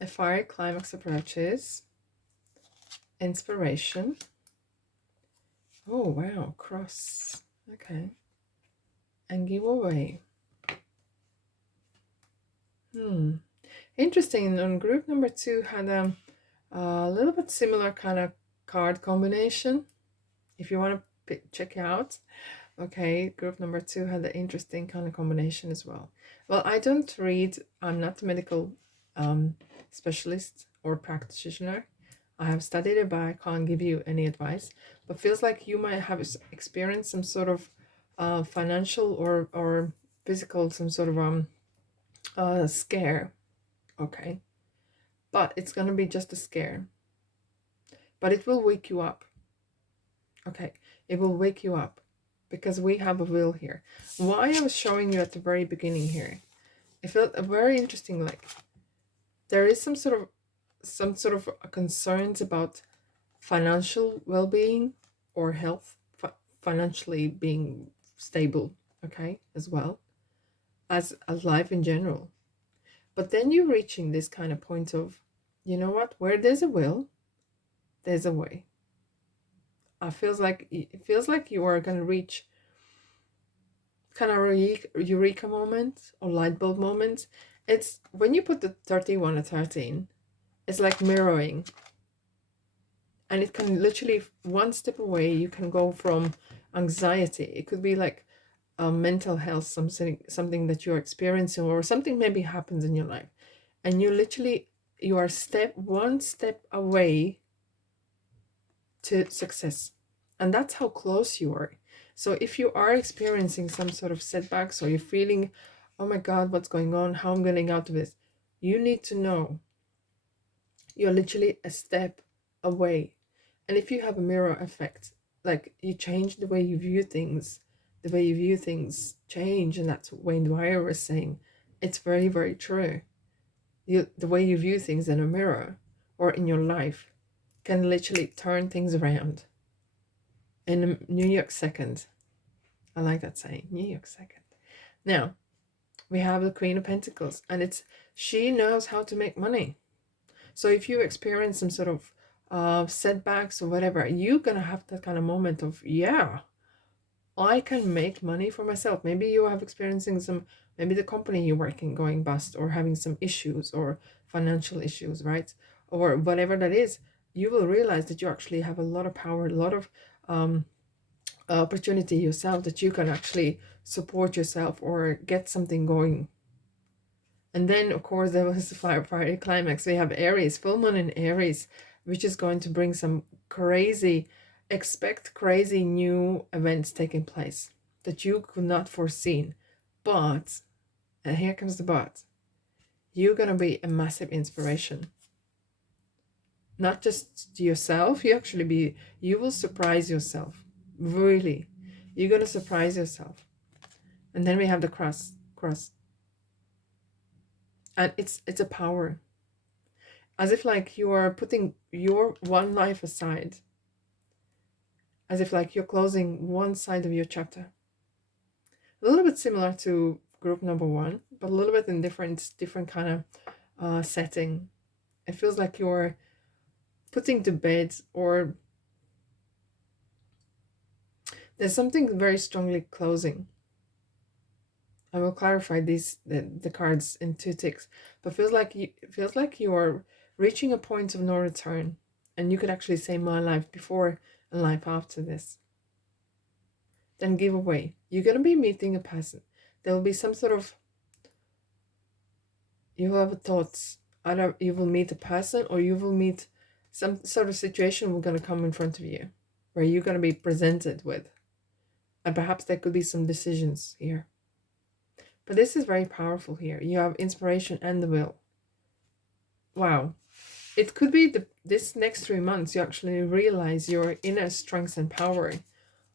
A fiery climax approaches. Inspiration. Oh, wow. Cross. Okay. And give away. Interesting. On group number 2 had a little bit similar kind of card combination. If you want to check it out. Okay, group number 2 had an interesting kind of combination as well. Well, I don't read. I'm not a medical specialist or practitioner. I have studied it, but I can't give you any advice. But feels like you might have experienced some sort of financial or physical, some sort of scare. Okay, but it's gonna be just a scare. But it will wake you up. Okay, it will wake you up. Because we have a will here. Why I was showing you at the very beginning here, it felt very interesting. Like there is some sort of concerns about financial well-being or health, financially being stable. Okay, as well as life in general. But then you're reaching this kind of point of, you know what? Where there's a will, there's a way. It feels like you are going to reach kind of a eureka moment or light bulb moment. It's when you put the 31 and 13, it's like mirroring. And it can literally, one step away, you can go from anxiety. It could be like mental health, something that you're experiencing or something maybe happens in your life. And you are one step away to success. And that's how close you are. So if you are experiencing some sort of setbacks or you're feeling oh my God, what's going on? How I'm getting out of this? You need to know you're literally a step away. And if you have a mirror effect, like you change the way you view things, the way you view things change. And that's what Wayne Dwyer was saying. It's very, very true. The way you view things in a mirror or in your life can literally turn things around in a New York second. I like that saying, New York second. Now, we have the Queen of Pentacles, and she knows how to make money. So if you experience some sort of setbacks or whatever, you're going to have that kind of moment of, yeah, I can make money for myself. Maybe you have experiencing maybe the company you're working going bust or having some issues or financial issues, right? Or whatever that is, you will realize that you actually have a lot of power, a lot of opportunity yourself, that you can actually support yourself or get something going. And then, of course, there was the fiery climax. We have Aries, full moon in Aries, which is going to bring some expect crazy new events taking place that you could not foreseen. But, and here comes the but, you're going to be a massive inspiration. Not just to yourself, you will surprise yourself. Really. You're going to surprise yourself. And then we have the cross. And it's a power. As if like you are putting your one life aside. As if like you're closing one side of your chapter. A little bit similar to group number 1, but a little bit in different kind of setting. It feels like you're putting to bed, or there's something very strongly closing. I will clarify the cards in 2 ticks, but feels like you are reaching a point of no return, and you could actually say my life before and life after this. Then give away. You're gonna be meeting a person. There will be some sort of, you will have thoughts. Either you will meet a person, or you will meet some sort of situation will gonna come in front of you, where you're gonna be presented with, and perhaps there could be some decisions here. But this is very powerful here. You have inspiration and the will. Wow. It could be this next 3 months you actually realize your inner strength and power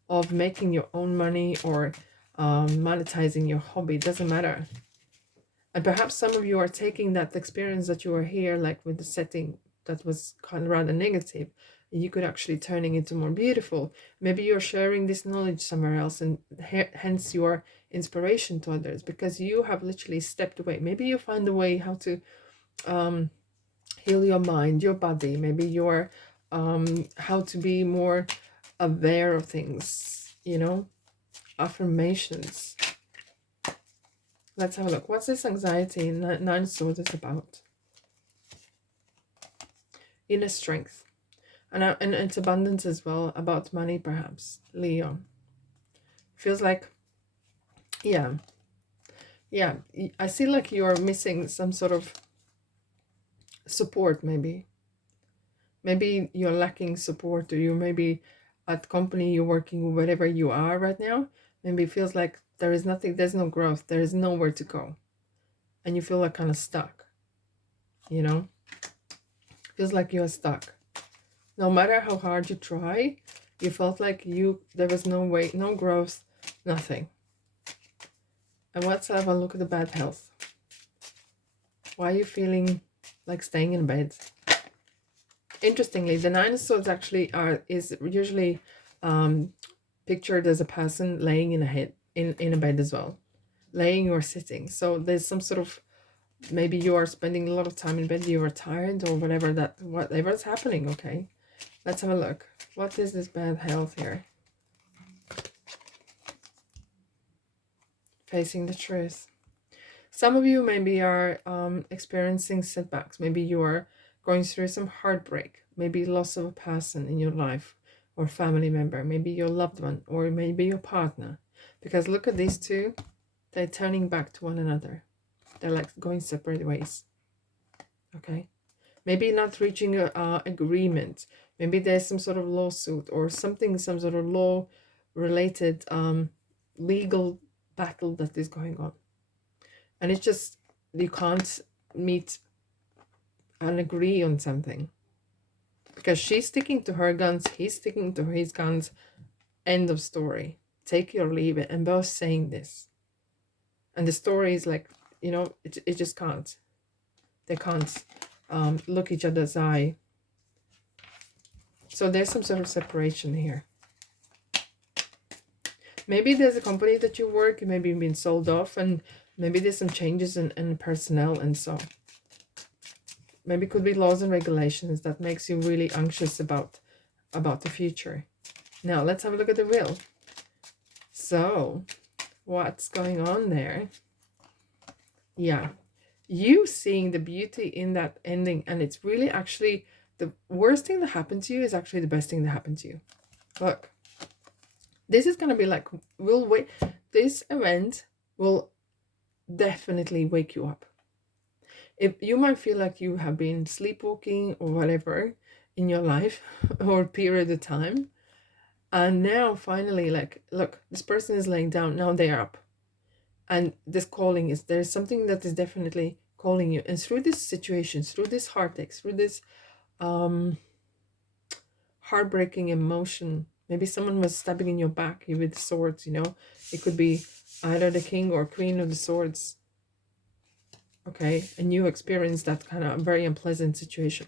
of making your own money, or monetizing your hobby. It doesn't matter. And perhaps some of you are taking that experience that you were here, like with the setting that was kind of rather negative, and you could actually turning into more beautiful. Maybe you're sharing this knowledge somewhere else, and hence your inspiration to others, because you have literally stepped away. Maybe you find a way how to heal your mind, your body. Maybe your how to be more aware of things, affirmations. Let's have a look. What's this anxiety in 9 of Swords is about? Inner strength. And it's abundance as well, about money perhaps. Leo. Feels like, yeah, I see like you're missing some sort of support. Maybe you're lacking support, or you maybe at company you're working, whatever you are right now, maybe it feels like there's no growth, there is nowhere to go, and you feel like kind of stuck. Feels like you're stuck. No matter how hard you try, you felt like there was no way, no growth, nothing. And let's have a look at the bad health. Why are you feeling like staying in bed? Interestingly, the 9 of Swords actually is usually pictured as a person laying in a bed as well, laying or sitting. So there's some sort of, maybe you are spending a lot of time in bed, you are tired, or whatever's happening. Okay, let's have a look. What is this bad health here? Facing the truth. Some of you maybe are experiencing setbacks. Maybe you are going through some heartbreak, maybe loss of a person in your life, or family member, maybe your loved one, or maybe your partner. Because look at these two, they're turning back to one another. They're like going separate ways. Okay, maybe not reaching a agreement. Maybe there's some sort of lawsuit or something, some sort of law related legal battle that is going on. And it's just, you can't meet and agree on something. Because she's sticking to her guns, he's sticking to his guns. End of story. Take it or leave it. And both saying this. And the story is like, you know, it just can't. They can't look each other's eye. So there's some sort of separation here. Maybe there's a company that you work, maybe you've been sold off, and maybe there's some changes in personnel, and so maybe it could be laws and regulations that makes you really anxious about the future. Now let's have a look at the wheel. So what's going on there? Yeah, you seeing the beauty in that ending, and it's really actually the worst thing that happened to you is actually the best thing that happened to you. Look, this is going to be like, we'll wait. This event will definitely wake you up. If you might feel like you have been sleepwalking or whatever in your life or period of time, and now finally, like, look, this person is laying down, now they are up, and this calling is, there's something that is definitely calling you. And through this situation, through this heartache, through this heartbreaking emotion, maybe someone was stabbing in your back with swords, you know, it could be either the king or queen of the swords. Okay, and you experienced that kind of very unpleasant situation,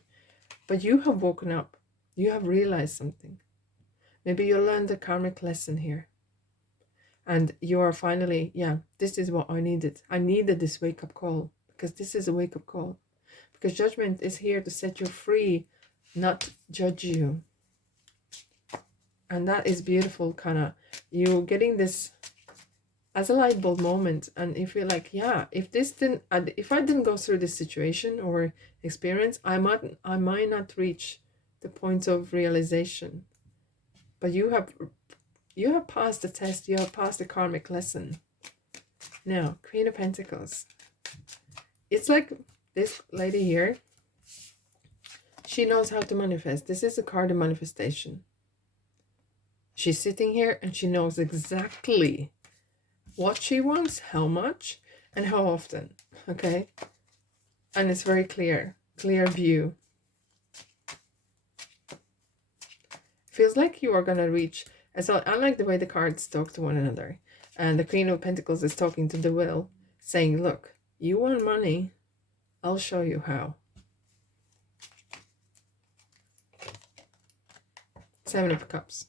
but you have woken up, you have realized something. Maybe you learned a karmic lesson here, and you are finally, yeah, this is what I needed. I needed this wake-up call, because this is a wake-up call, because judgment is here to set you free, not judge you. And that is beautiful, kind of, you getting this as a light bulb moment. And you feel like, yeah, if I didn't go through this situation or experience, I might not reach the point of realization. But you have passed the test, you have passed the karmic lesson. Now, Queen of Pentacles. It's like this lady here, she knows how to manifest. This is a card of manifestation. She's sitting here and she knows exactly what she wants, how much, and how often. Okay? And it's very clear view. Feels like you are going to reach. So I like the way the cards talk to one another. And the Queen of Pentacles is talking to the Will, saying, look, you want money, I'll show you how. Seven of Cups.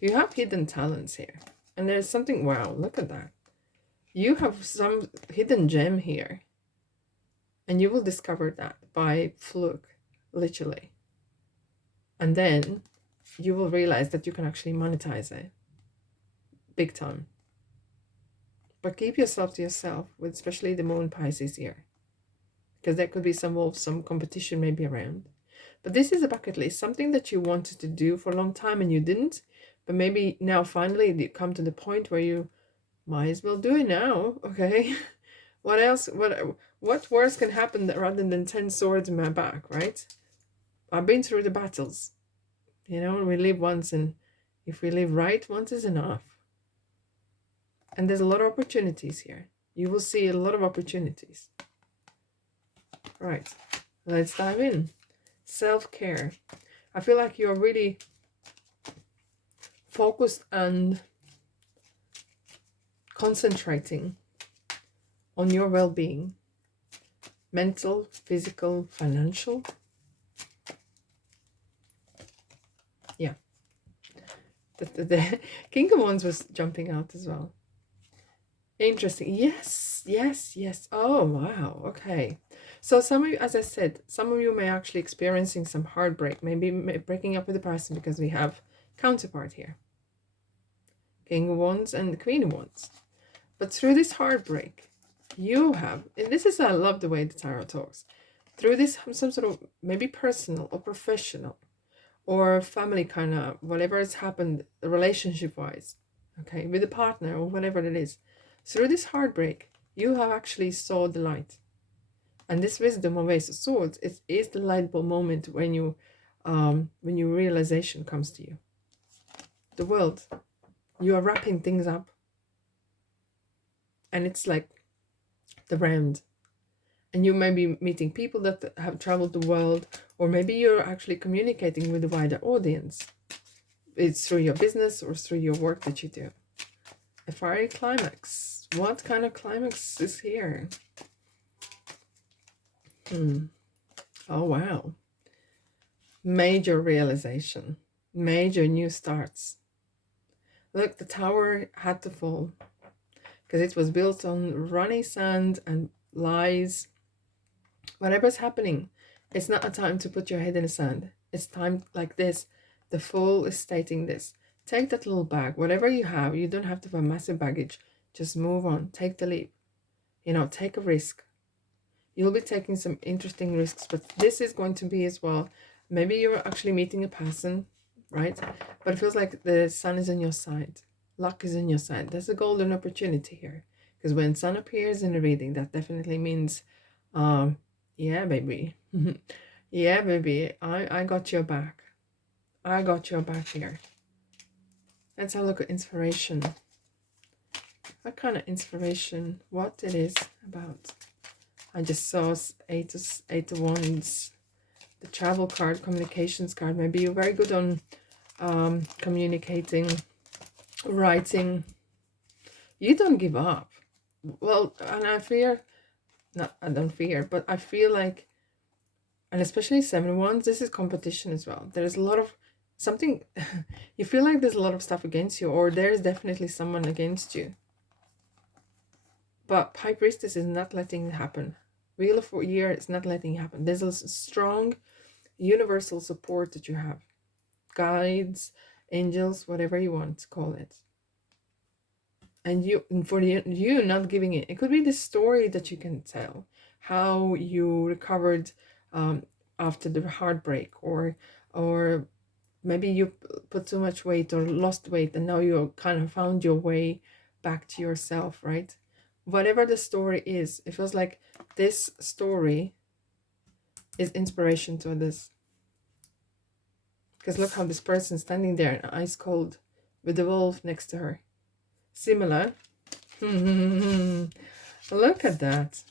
You have hidden talents here. And there's something, wow, look at that. You have some hidden gem here. And you will discover that by fluke, literally. And then you will realize that you can actually monetize it. Big time. But keep yourself to yourself, with especially the Moon Pisces here. Because there could be some competition maybe around. But this is a bucket list, something that you wanted to do for a long time and you didn't. But maybe now finally you come to the point where you might as well do it now, okay? What else? What worse can happen rather than 10 swords in my back, right? I've been through the battles. You know, we live once, and if we live right, once is enough. And there's a lot of opportunities here. You will see a lot of opportunities. Right, let's dive in. Self-care. I feel like you're really focused and concentrating on your well-being. Mental, physical, financial. Yeah. The King of Wands was jumping out as well. Interesting. Yes, yes, yes. Oh, wow. Okay. So some of you, as I said, some of you may actually experiencing some heartbreak, maybe breaking up with a person, because we have counterpart here. King of Wands and the Queen of Wands. But through this heartbreak, you have, and this is, I love the way the tarot talks, through this some sort of maybe personal or professional or family kind of, whatever has happened relationship-wise, okay, with a partner or whatever it is. Through this heartbreak, you have actually saw the light. And this wisdom of Ace of Swords is the light bulb moment when you realization comes to you. The world, you are wrapping things up. And it's like, the round. And you may be meeting people that have traveled the world, or maybe you're actually communicating with a wider audience. It's through your business or through your work that you do. A fiery climax. What kind of climax is here? Oh, wow. Major realization. Major new starts. Look, the tower had to fall because it was built on runny sand and lies. Whatever's happening, it's not a time to put your head in the sand. It's time like this. The Fool is stating this. Take that little bag, whatever you have. You don't have to have a massive baggage. Just move on. Take the leap. You know, take a risk. You'll be taking some interesting risks, but this is going to be as well. Maybe you're actually meeting a person, right? But it feels like the sun is on your side. Luck is on your side. There's a golden opportunity here. Because when sun appears in a reading, that definitely means, yeah, baby. Yeah, baby. I got your back. I got your back here. Let's have a look at inspiration. What kind of inspiration? What it is about? I just saw eight of wands, the travel card, communications card. Maybe you're very good on communicating, writing. You don't give up. Well, and I don't fear, but I feel like, and especially 7 wands, this is competition as well. There's a lot of something, you feel like there's a lot of stuff against you, or there's definitely someone against you. But High Priestess is not letting it happen. Wheel of Year is not letting it happen. There's a strong universal support that you have. Guides, angels, whatever you want to call it. And for you not giving it. It could be the story that you can tell. How you recovered after the heartbreak. Or maybe you put too much weight or lost weight. And now you kind of found your way back to yourself, right? Whatever the story is, it feels like this story is inspiration to others. Because look how this person standing there, ice cold, with the wolf next to her. Similar. Look at that.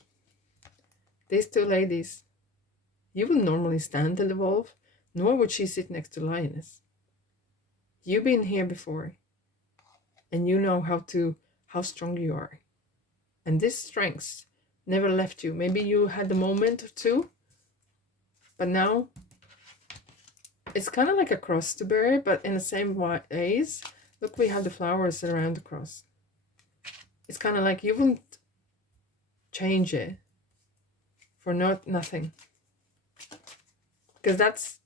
These two ladies. You would normally stand to the wolf, nor would she sit next to lioness. You've been here before, and you know how strong you are. And this strength never left you. Maybe you had a moment or two, but now it's kind of like a cross to bear, but in the same ways. Look, we have the flowers around the cross. It's kind of like you wouldn't change it for nothing. Because that's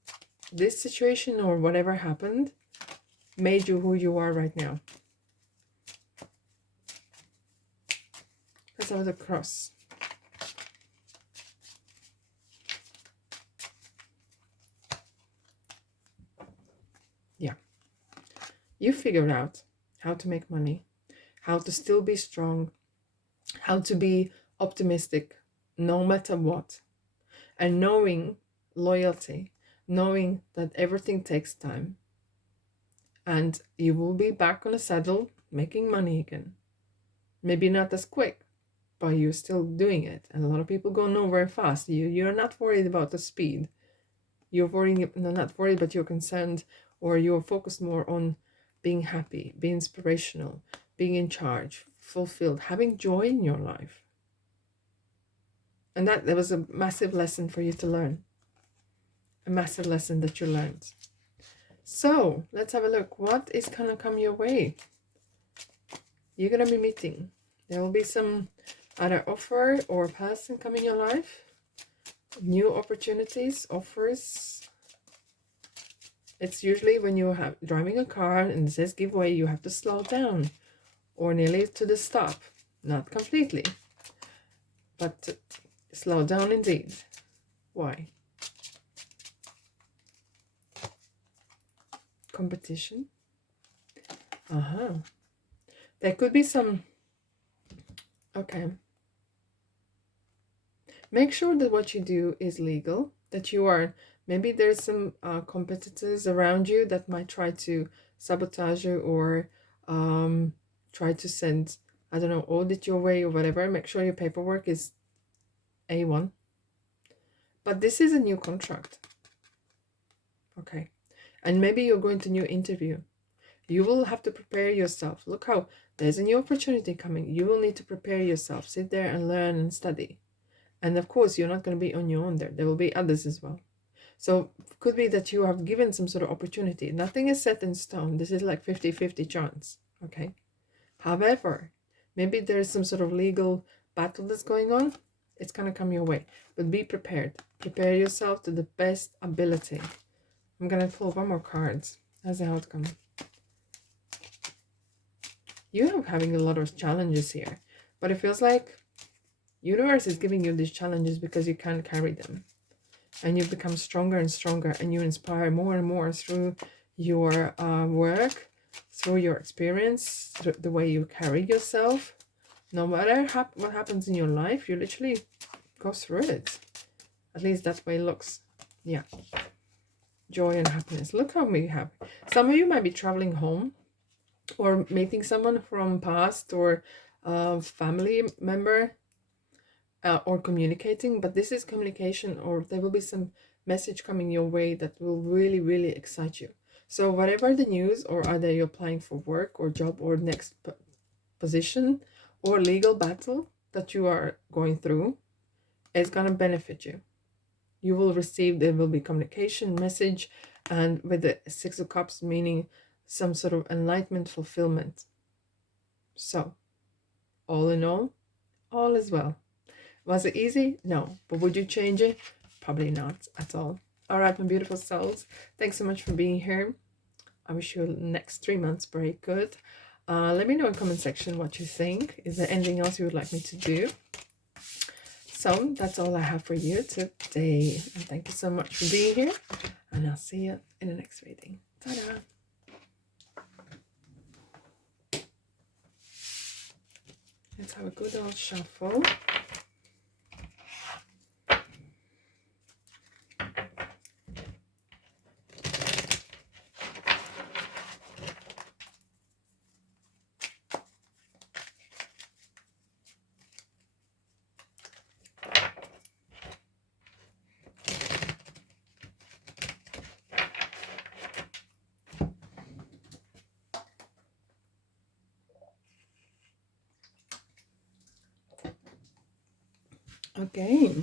this situation or whatever happened made you who you are right now. Let's have the cross. Yeah. You figured out how to make money, how to still be strong, how to be optimistic no matter what, and knowing loyalty, knowing that everything takes time, and you will be back on the saddle making money again. Maybe not as quick, but you're still doing it. And a lot of people go nowhere fast. You're not worried about the speed. You're not worried, but you're concerned, or you're focused more on being happy, being inspirational, being in charge, fulfilled, having joy in your life. And that was a massive lesson for you to learn. A massive lesson that you learned. So let's have a look. What is going to come your way? You're going to be meeting. There will be some other offer or person coming in your life. New opportunities, offers. It's usually when you have driving a car and it says giveaway, you have to slow down or nearly to the stop. Not completely, but slow down indeed. Why? Competition. There could be some. Okay. Make sure that what you do is legal, that you are, maybe there's some competitors around you that might try to sabotage you or try to send, I don't know, audit your way or whatever. Make sure your paperwork is A1. But this is a new contract. Okay. And maybe you're going to new interview. You will have to prepare yourself. Look how there's a new opportunity coming. You will need to prepare yourself. Sit there and learn and study. And of course, you're not going to be on your own there. There will be others as well. So could be that you have given some sort of opportunity. Nothing is set in stone. This is like 50-50 chance. Okay. However, maybe there is some sort of legal battle that's going on. It's going to come your way. But be prepared. Prepare yourself to the best ability. I'm going to pull one more cards as the outcome. You're having a lot of challenges here. But it feels like universe is giving you these challenges because you can't carry them. And you become stronger and stronger. And you inspire more and more through your work, through your experience, through the way you carry yourself. No matter what happens in your life, you literally go through it. At least that's the way it looks. Yeah. Joy and happiness. Look how we have. Some of you might be traveling home or meeting someone from past or family member or communicating. But this is communication, or there will be some message coming your way that will really, really excite you. So whatever the news, or either you're applying for work or job or next position or legal battle that you are going through, is going to benefit you. You will receive, there will be communication, message, and with the Six of Cups, meaning some sort of enlightenment, fulfillment. So, all in all is well. Was it easy? No. But would you change it? Probably not at all. All right, my beautiful souls. Thanks so much for being here. I wish you the next 3 months very good. Let me know in the comment section what you think. Is there anything else you would like me to do? So that's all I have for you today. And thank you so much for being here. And I'll see you in the next reading. Ta-da! Let's have a good old shuffle. Okay,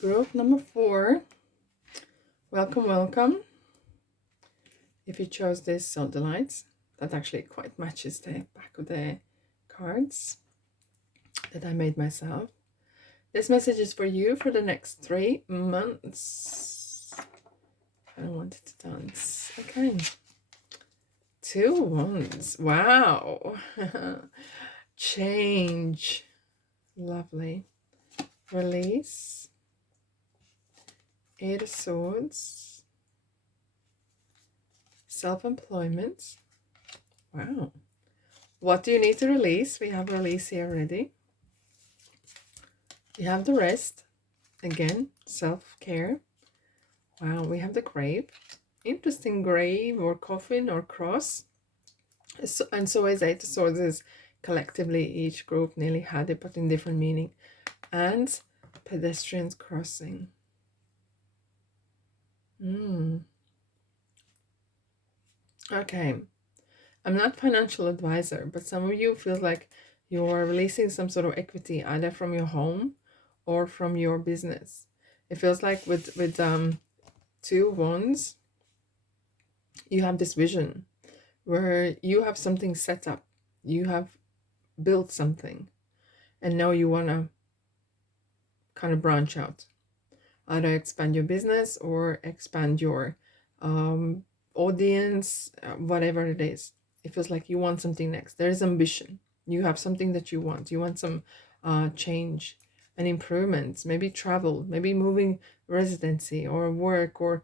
group number 4, welcome, welcome. If you chose this Sodalite, that actually quite matches the back of the cards that I made myself. This message is for you for the next 3 months. I wanted to dance. Okay. 2 wands. Wow. Change. Lovely. Release. 8 of Swords. Self-employment. Wow. What do you need to release? We have release here already. We have the rest. Again, self-care. Wow, we have the grave. Interesting grave or coffin or cross. And so is 8 of Swords is collectively each group nearly had it, but in different meaning. And pedestrians crossing. Okay. I'm not financial advisor, but some of you feel like you're releasing some sort of equity either from your home or from your business. It feels like with 2 wands, you have this vision where you have something set up. You have built something, and now you want to kind of branch out, either expand your business or expand your audience, whatever it is. It feels like you want something next. There is ambition. You have something that you want. You want some change and improvements, maybe travel, maybe moving residency or work, or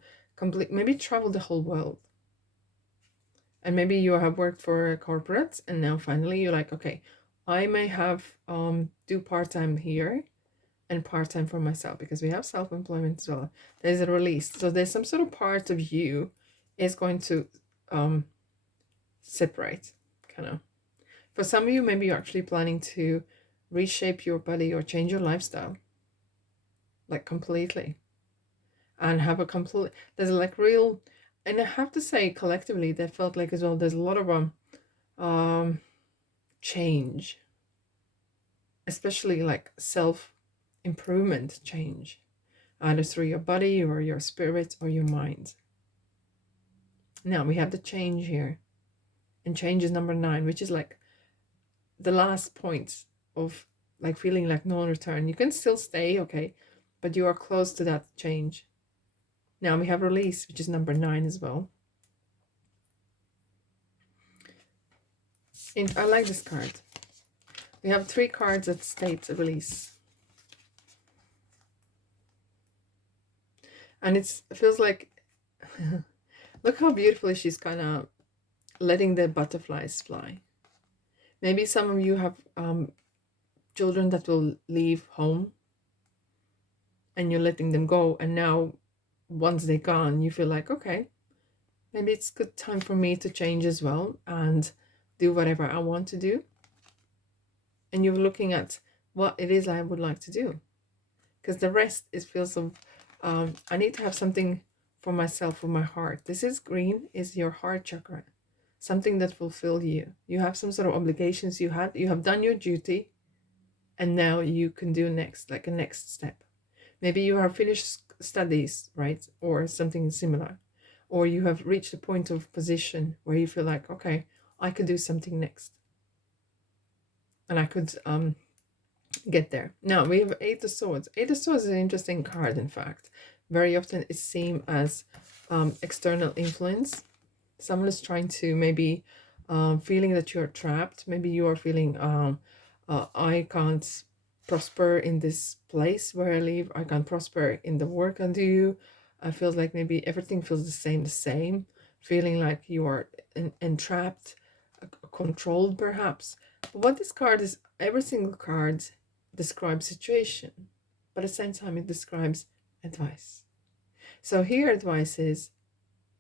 maybe travel the whole world. And maybe you have worked for corporates and now finally you're like, okay, I may have do part-time here and part-time for myself, because we have self-employment as well. There's a release. So there's some sort of part of you is going to separate, kind of. For some of you, maybe you're actually planning to reshape your body or change your lifestyle, like completely, and have a complete, there's like real, and I have to say collectively, that felt like as well, there's a lot of change, especially like self-improvement change, either through your body or your spirit or your mind. Now we have the change here, and change is number 9, which is like the last point of like feeling like no return. You can still stay, okay, but you are close to that change. Now we have release, which is number 9 as well. And I like this card. We have 3 cards that state release. And it feels like, look how beautifully she's kind of letting the butterflies fly. Maybe some of you have children that will leave home and you're letting them go. And now once they're gone, you feel like, okay, maybe it's good time for me to change as well and do whatever I want to do. And you're looking at what it is I would like to do. Because the rest feels of, I need to have something for myself, for my heart. This is green, is your heart chakra. Something that fulfill you. You have some sort of obligations you have done your duty, and now you can do next, like a next step. Maybe you have finished studies, right? Or something similar. Or you have reached a point of position where you feel like, okay, I could do something next. And I could get there. Now we have 8 of Swords. 8 of Swords is an interesting card, in fact. Very often it's seen as external influence. Someone is trying to maybe feeling that you're trapped. Maybe you are feeling I can't prosper in this place where I live. I can't prosper in the work I do. I feel like maybe everything feels the same. Feeling like you are entrapped, controlled perhaps. But what this card is, every single card describes situation, but at the same time it describes advice. So here advice is,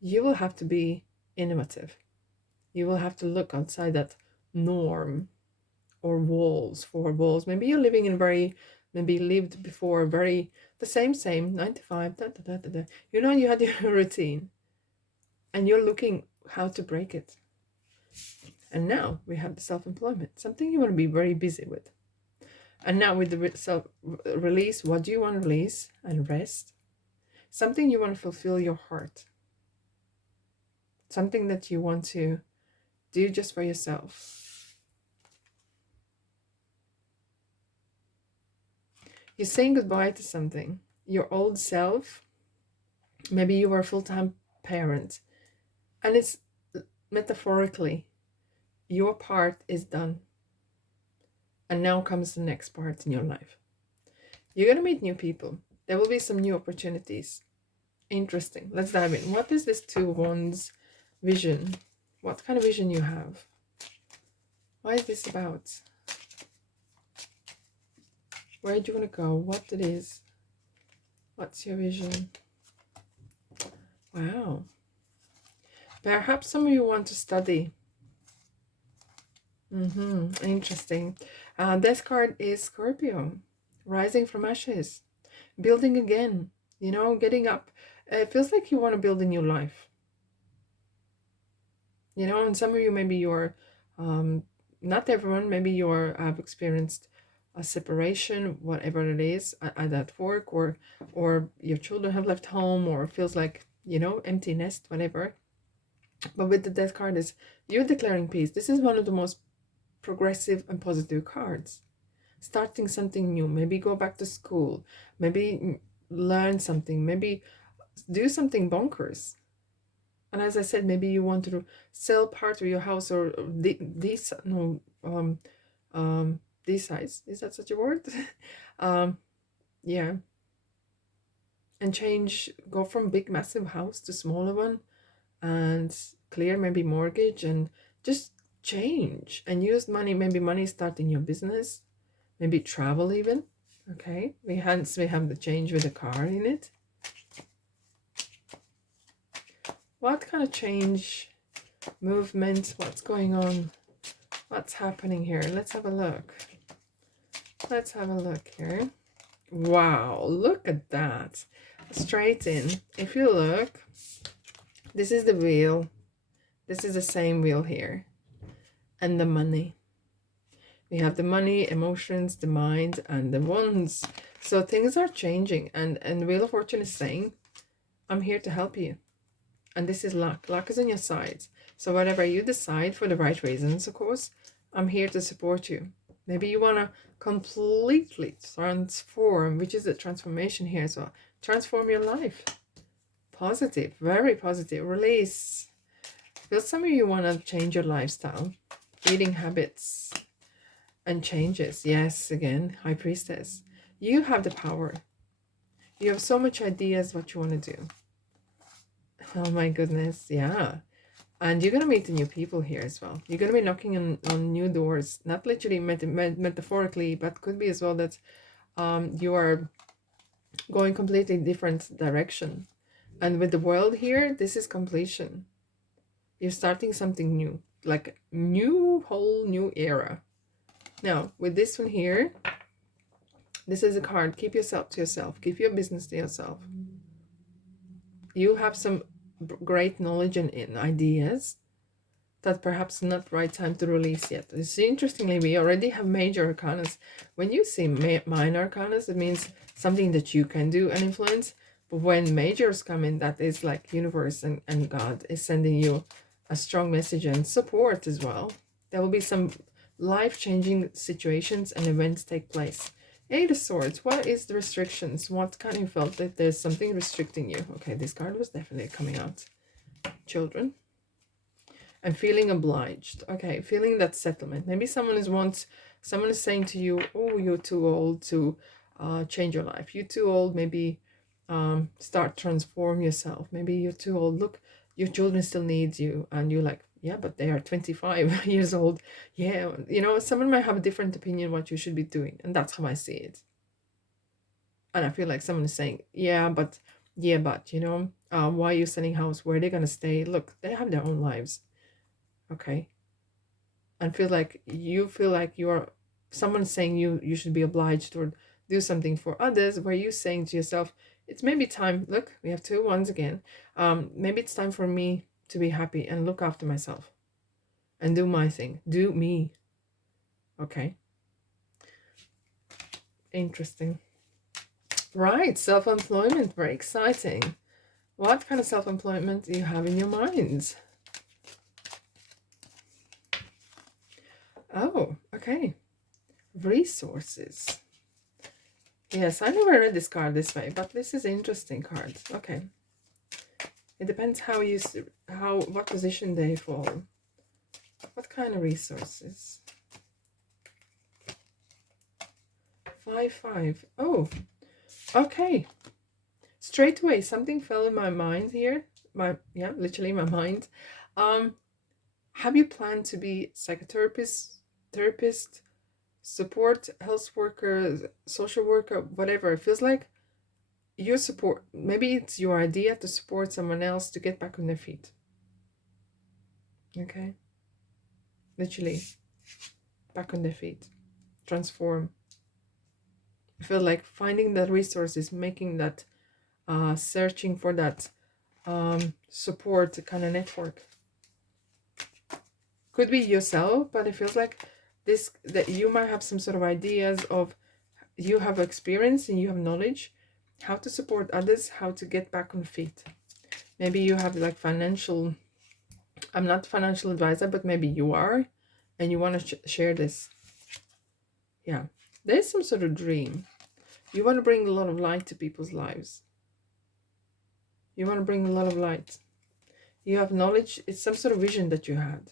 you will have to be innovative. You will have to look outside that norm or walls, 4 walls. Maybe you're living in maybe lived before very the same 9 to 5, you know, you had your routine and you're looking how to break it. And now we have the self-employment, something you want to be very busy with. And now with the self-release, what do you want to release and rest? Something you want to fulfill your heart. Something that you want to do just for yourself. You're saying goodbye to something. Your old self. Maybe you were a full-time parent. And it's metaphorically, your part is done. And now comes the next part in your life. You're going to meet new people. There will be some new opportunities. Interesting. Let's dive in. What is this 2 Wands vision? What kind of vision you have? Why is this about? Where do you want to go? What it is? What's your vision? Wow. Perhaps some of you want to study. Interesting. This card is Scorpio. Rising from ashes. Building again. You know, getting up. It feels like you want to build a new life. You know, and some of you, maybe you're, not everyone, maybe you're have experienced a separation, whatever it is, either at work or your children have left home, or it feels like, you know, empty nest, whatever. But with the Death card is, you're declaring peace. This is one of the most progressive and positive cards. Starting something new, maybe go back to school, maybe learn something, maybe do something bonkers. And as I said, maybe you want to sell part of your house, or these size, is that such a word? Yeah, and change, go from big massive house to smaller one, and clear maybe mortgage, and just change and use money. Maybe money starting your business, maybe travel even. Okay, we have the change with the car in it. What kind of change, movement, what's going on What's happening here? Let's have a look. Let's have a look here. Wow, look at that. Straight in. If you look, this is the wheel. This is the same wheel here. And the money. We have the money, emotions, the mind, and the wands. So things are changing. And Wheel of Fortune is saying, I'm here to help you. And this is luck. Luck is on your side. So whatever you decide, for the right reasons, of course, I'm here to support you. Maybe you want to completely transform, which is the transformation here as well. Transform your life. Positive, very positive. Release. Feel some of you want to change your lifestyle, eating habits, and changes. Yes, again, High Priestess. You have the power. You have so much ideas what you want to do. Oh my goodness, yeah. And you're going to meet the new people here as well. You're going to be knocking on new doors, not literally metaphorically, but could be as well that you are going completely different direction. And with the world here, this is completion. You're starting something new, like whole new era. Now, with this one here, this is a card. Keep yourself to yourself. Keep your business to yourself. You have some great knowledge and ideas that perhaps not right time to release yet. See, interestingly, we already have major arcanas. When you see minor arcanas, it means something that you can do and influence. But when majors come in, that is like universe and God is sending you a strong message and support as well. There will be some life-changing situations and events take place. Eight of Swords. What is the restrictions? What kind of felt that there's something restricting you? Okay, this card was definitely coming out. Children. And feeling obliged. Okay, feeling that settlement. Maybe someone is saying to you, oh, you're too old to change your life. You're too old, maybe start transform yourself. Maybe you're too old. Look, your children still need you. And you're like, yeah, but they are 25 years old. Yeah, you know, someone might have a different opinion what you should be doing. And that's how I see it. And I feel like someone is saying, yeah, but, you know, why are you selling house? Where are they going to stay? Look, they have their own lives. Okay. And feel like you're someone saying you should be obliged or do something for others, where you saying to yourself, it's maybe time. Look, we have 2 wands again. Maybe it's time for me to be happy and look after myself and do my thing. Do me. Okay. Interesting. Right, self-employment, very exciting. What kind of self-employment do you have in your mind? Oh, okay. Resources. Yes, I never read this card this way, but this is an interesting card. Okay. It depends what position they fall. What kind of resources? 5-5. Oh, okay. Straight away, something fell in my mind here. Literally my mind. Have you planned to be psychotherapist, therapist, support, health worker, social worker, whatever? It feels like your support, maybe it's your idea to support someone else to get back on their feet. Okay? Literally, back on their feet. Transform. I feel like finding that resources, making that, searching for that support kind of network. Could be yourself, but it feels like that you might have some sort of ideas of, you have experience and you have knowledge how to support others, how to get back on feet. Maybe you have like financial, I'm not a financial advisor, but maybe you are, and you want to share this. Yeah, there's some sort of dream. You want to bring a lot of light to people's lives. You want to bring a lot of light. You have knowledge. It's some sort of vision that you had.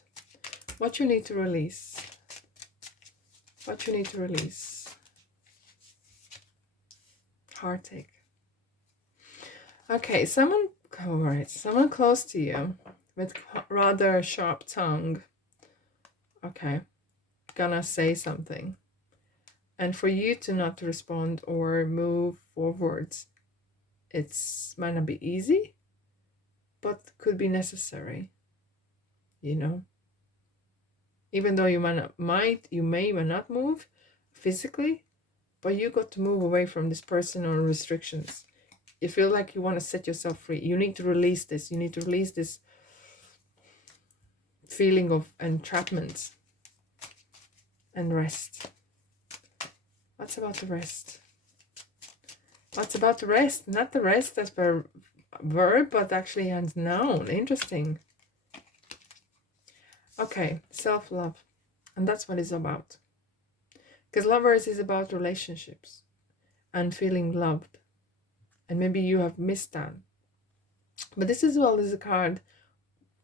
What you need to release. What you need to release. Heartache. Okay, someone close to you with rather sharp tongue. Okay, gonna say something. And for you to not respond or move forwards, might not be easy, but could be necessary. You know? Even though you may not move physically, but you got to move away from this person or restrictions. You feel like you want to set yourself free. You need to release this. You need to release this feeling of entrapment and rest. What's about the rest? What's about the rest? Not the rest as per verb, but actually as noun. Interesting. Okay, self-love. And that's what it's about. Because lovers is about relationships and feeling loved. And maybe you have missed that. But this as well is a card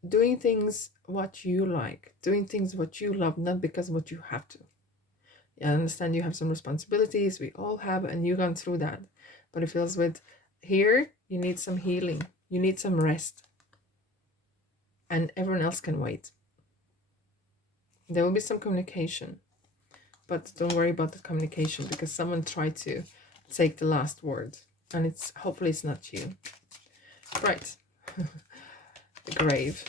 doing things what you like, doing things what you love, not because what you have to. I understand you have some responsibilities, we all have, and you've gone through that. But it feels with here, you need some healing, you need some rest. And everyone else can wait. There will be some communication, but don't worry about the communication because someone tried to take the last word, and it's hopefully it's not you. Right. The grave.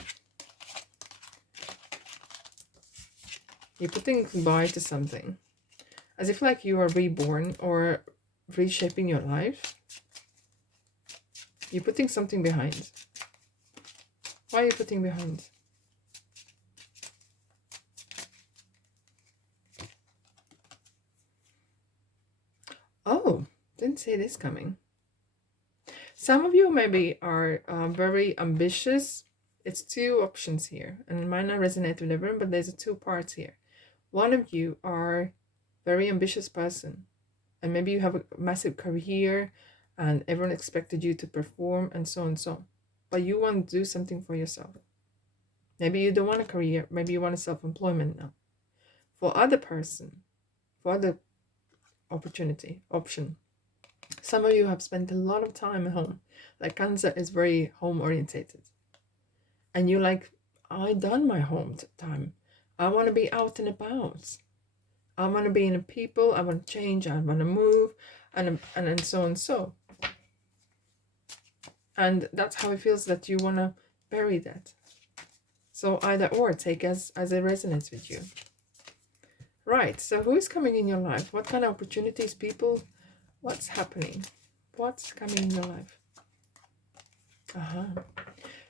You're putting goodbye to something. As if like you are reborn or reshaping your life. You're putting something behind. Why are you putting behind? Oh, didn't see this coming. Some of you maybe are very ambitious. It's two options here, and it might not resonate with everyone, but there's two parts here. One of you are very ambitious person, and maybe you have a massive career, and everyone expected you to perform, and so and so. But you want to do something for yourself. Maybe you don't want a career. Maybe you want a self-employment now. For other person, for other option. Some of you have spent a lot of time at home. Like Cancer is very home orientated. And you like, I done my home time. I want to be out and about. I want to be in the people. I want to change. I want to move. And so and so. And that's how it feels that you want to bury that. So either or, take as it resonates with you. Right, so who is coming in your life? What kind of opportunities, people? What's happening? What's coming in your life?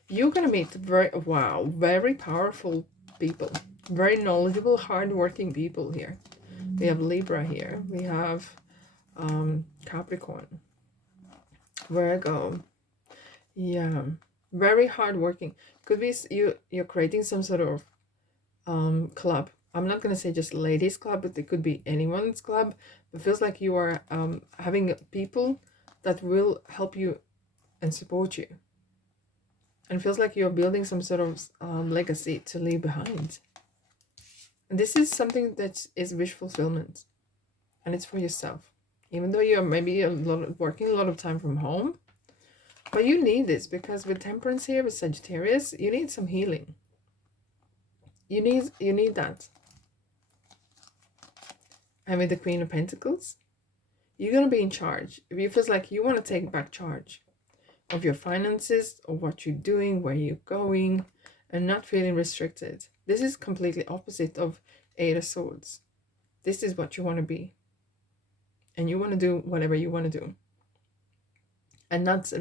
You're going to meet very powerful people. Very knowledgeable, hardworking people here. We have Libra here. We have Capricorn. Virgo. Yeah, very hardworking. Could be you're creating some sort of club. I'm not going to say just ladies club, but it could be anyone's club. It feels like you are having people that will help you and support you. And it feels like you're building some sort of legacy to leave behind. And this is something that is wish fulfillment. And it's for yourself. Even though you're maybe working a lot of time from home. But you need this because with Temperance here, with Sagittarius, you need some healing. You need that. And with the Queen of Pentacles, you're going to be in charge. If it feels like you want to take back charge of your finances, of what you're doing, where you're going, and not feeling restricted. This is completely opposite of Eight of Swords. This is what you want to be. And you want to do whatever you want to do. And not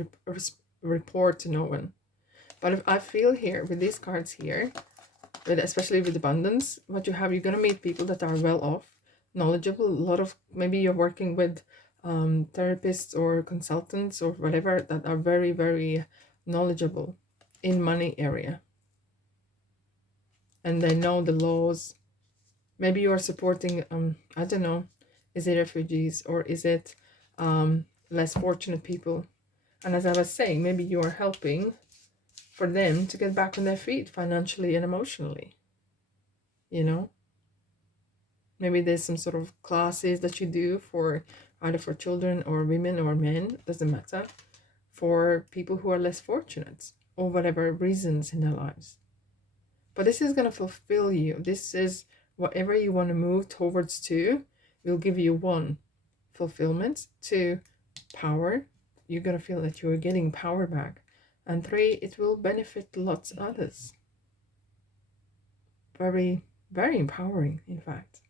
report to no one. But if I feel here, with these cards here, especially with abundance, what you have, you're going to meet people that are well off, knowledgeable. A lot of, maybe you're working with therapists or consultants or whatever that are very, very knowledgeable in money area. And they know the laws. Maybe you are supporting, I don't know, is it refugees or is it less fortunate people? And as I was saying, maybe you are helping for them to get back on their feet financially and emotionally. You know? Maybe there's some sort of classes that you do for either for children or women or men, doesn't matter, for people who are less fortunate or whatever reasons in their lives. But this is going to fulfill you. This is whatever you want to move towards to will give you 1, fulfillment, 2, power. You're going to feel that you are getting power back. And 3, it will benefit lots of others. Very Very empowering, in fact.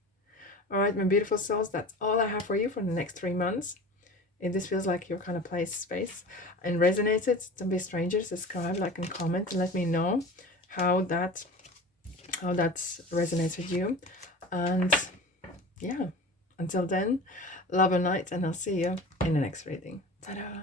All right, my beautiful souls, that's all I have for you for the next 3 months. If this feels like your kind of space and resonated, don't be a stranger. Subscribe, like, and comment, and let me know how that resonates with you. And yeah, until then, love and light, and I'll see you in the next reading. Ta-da!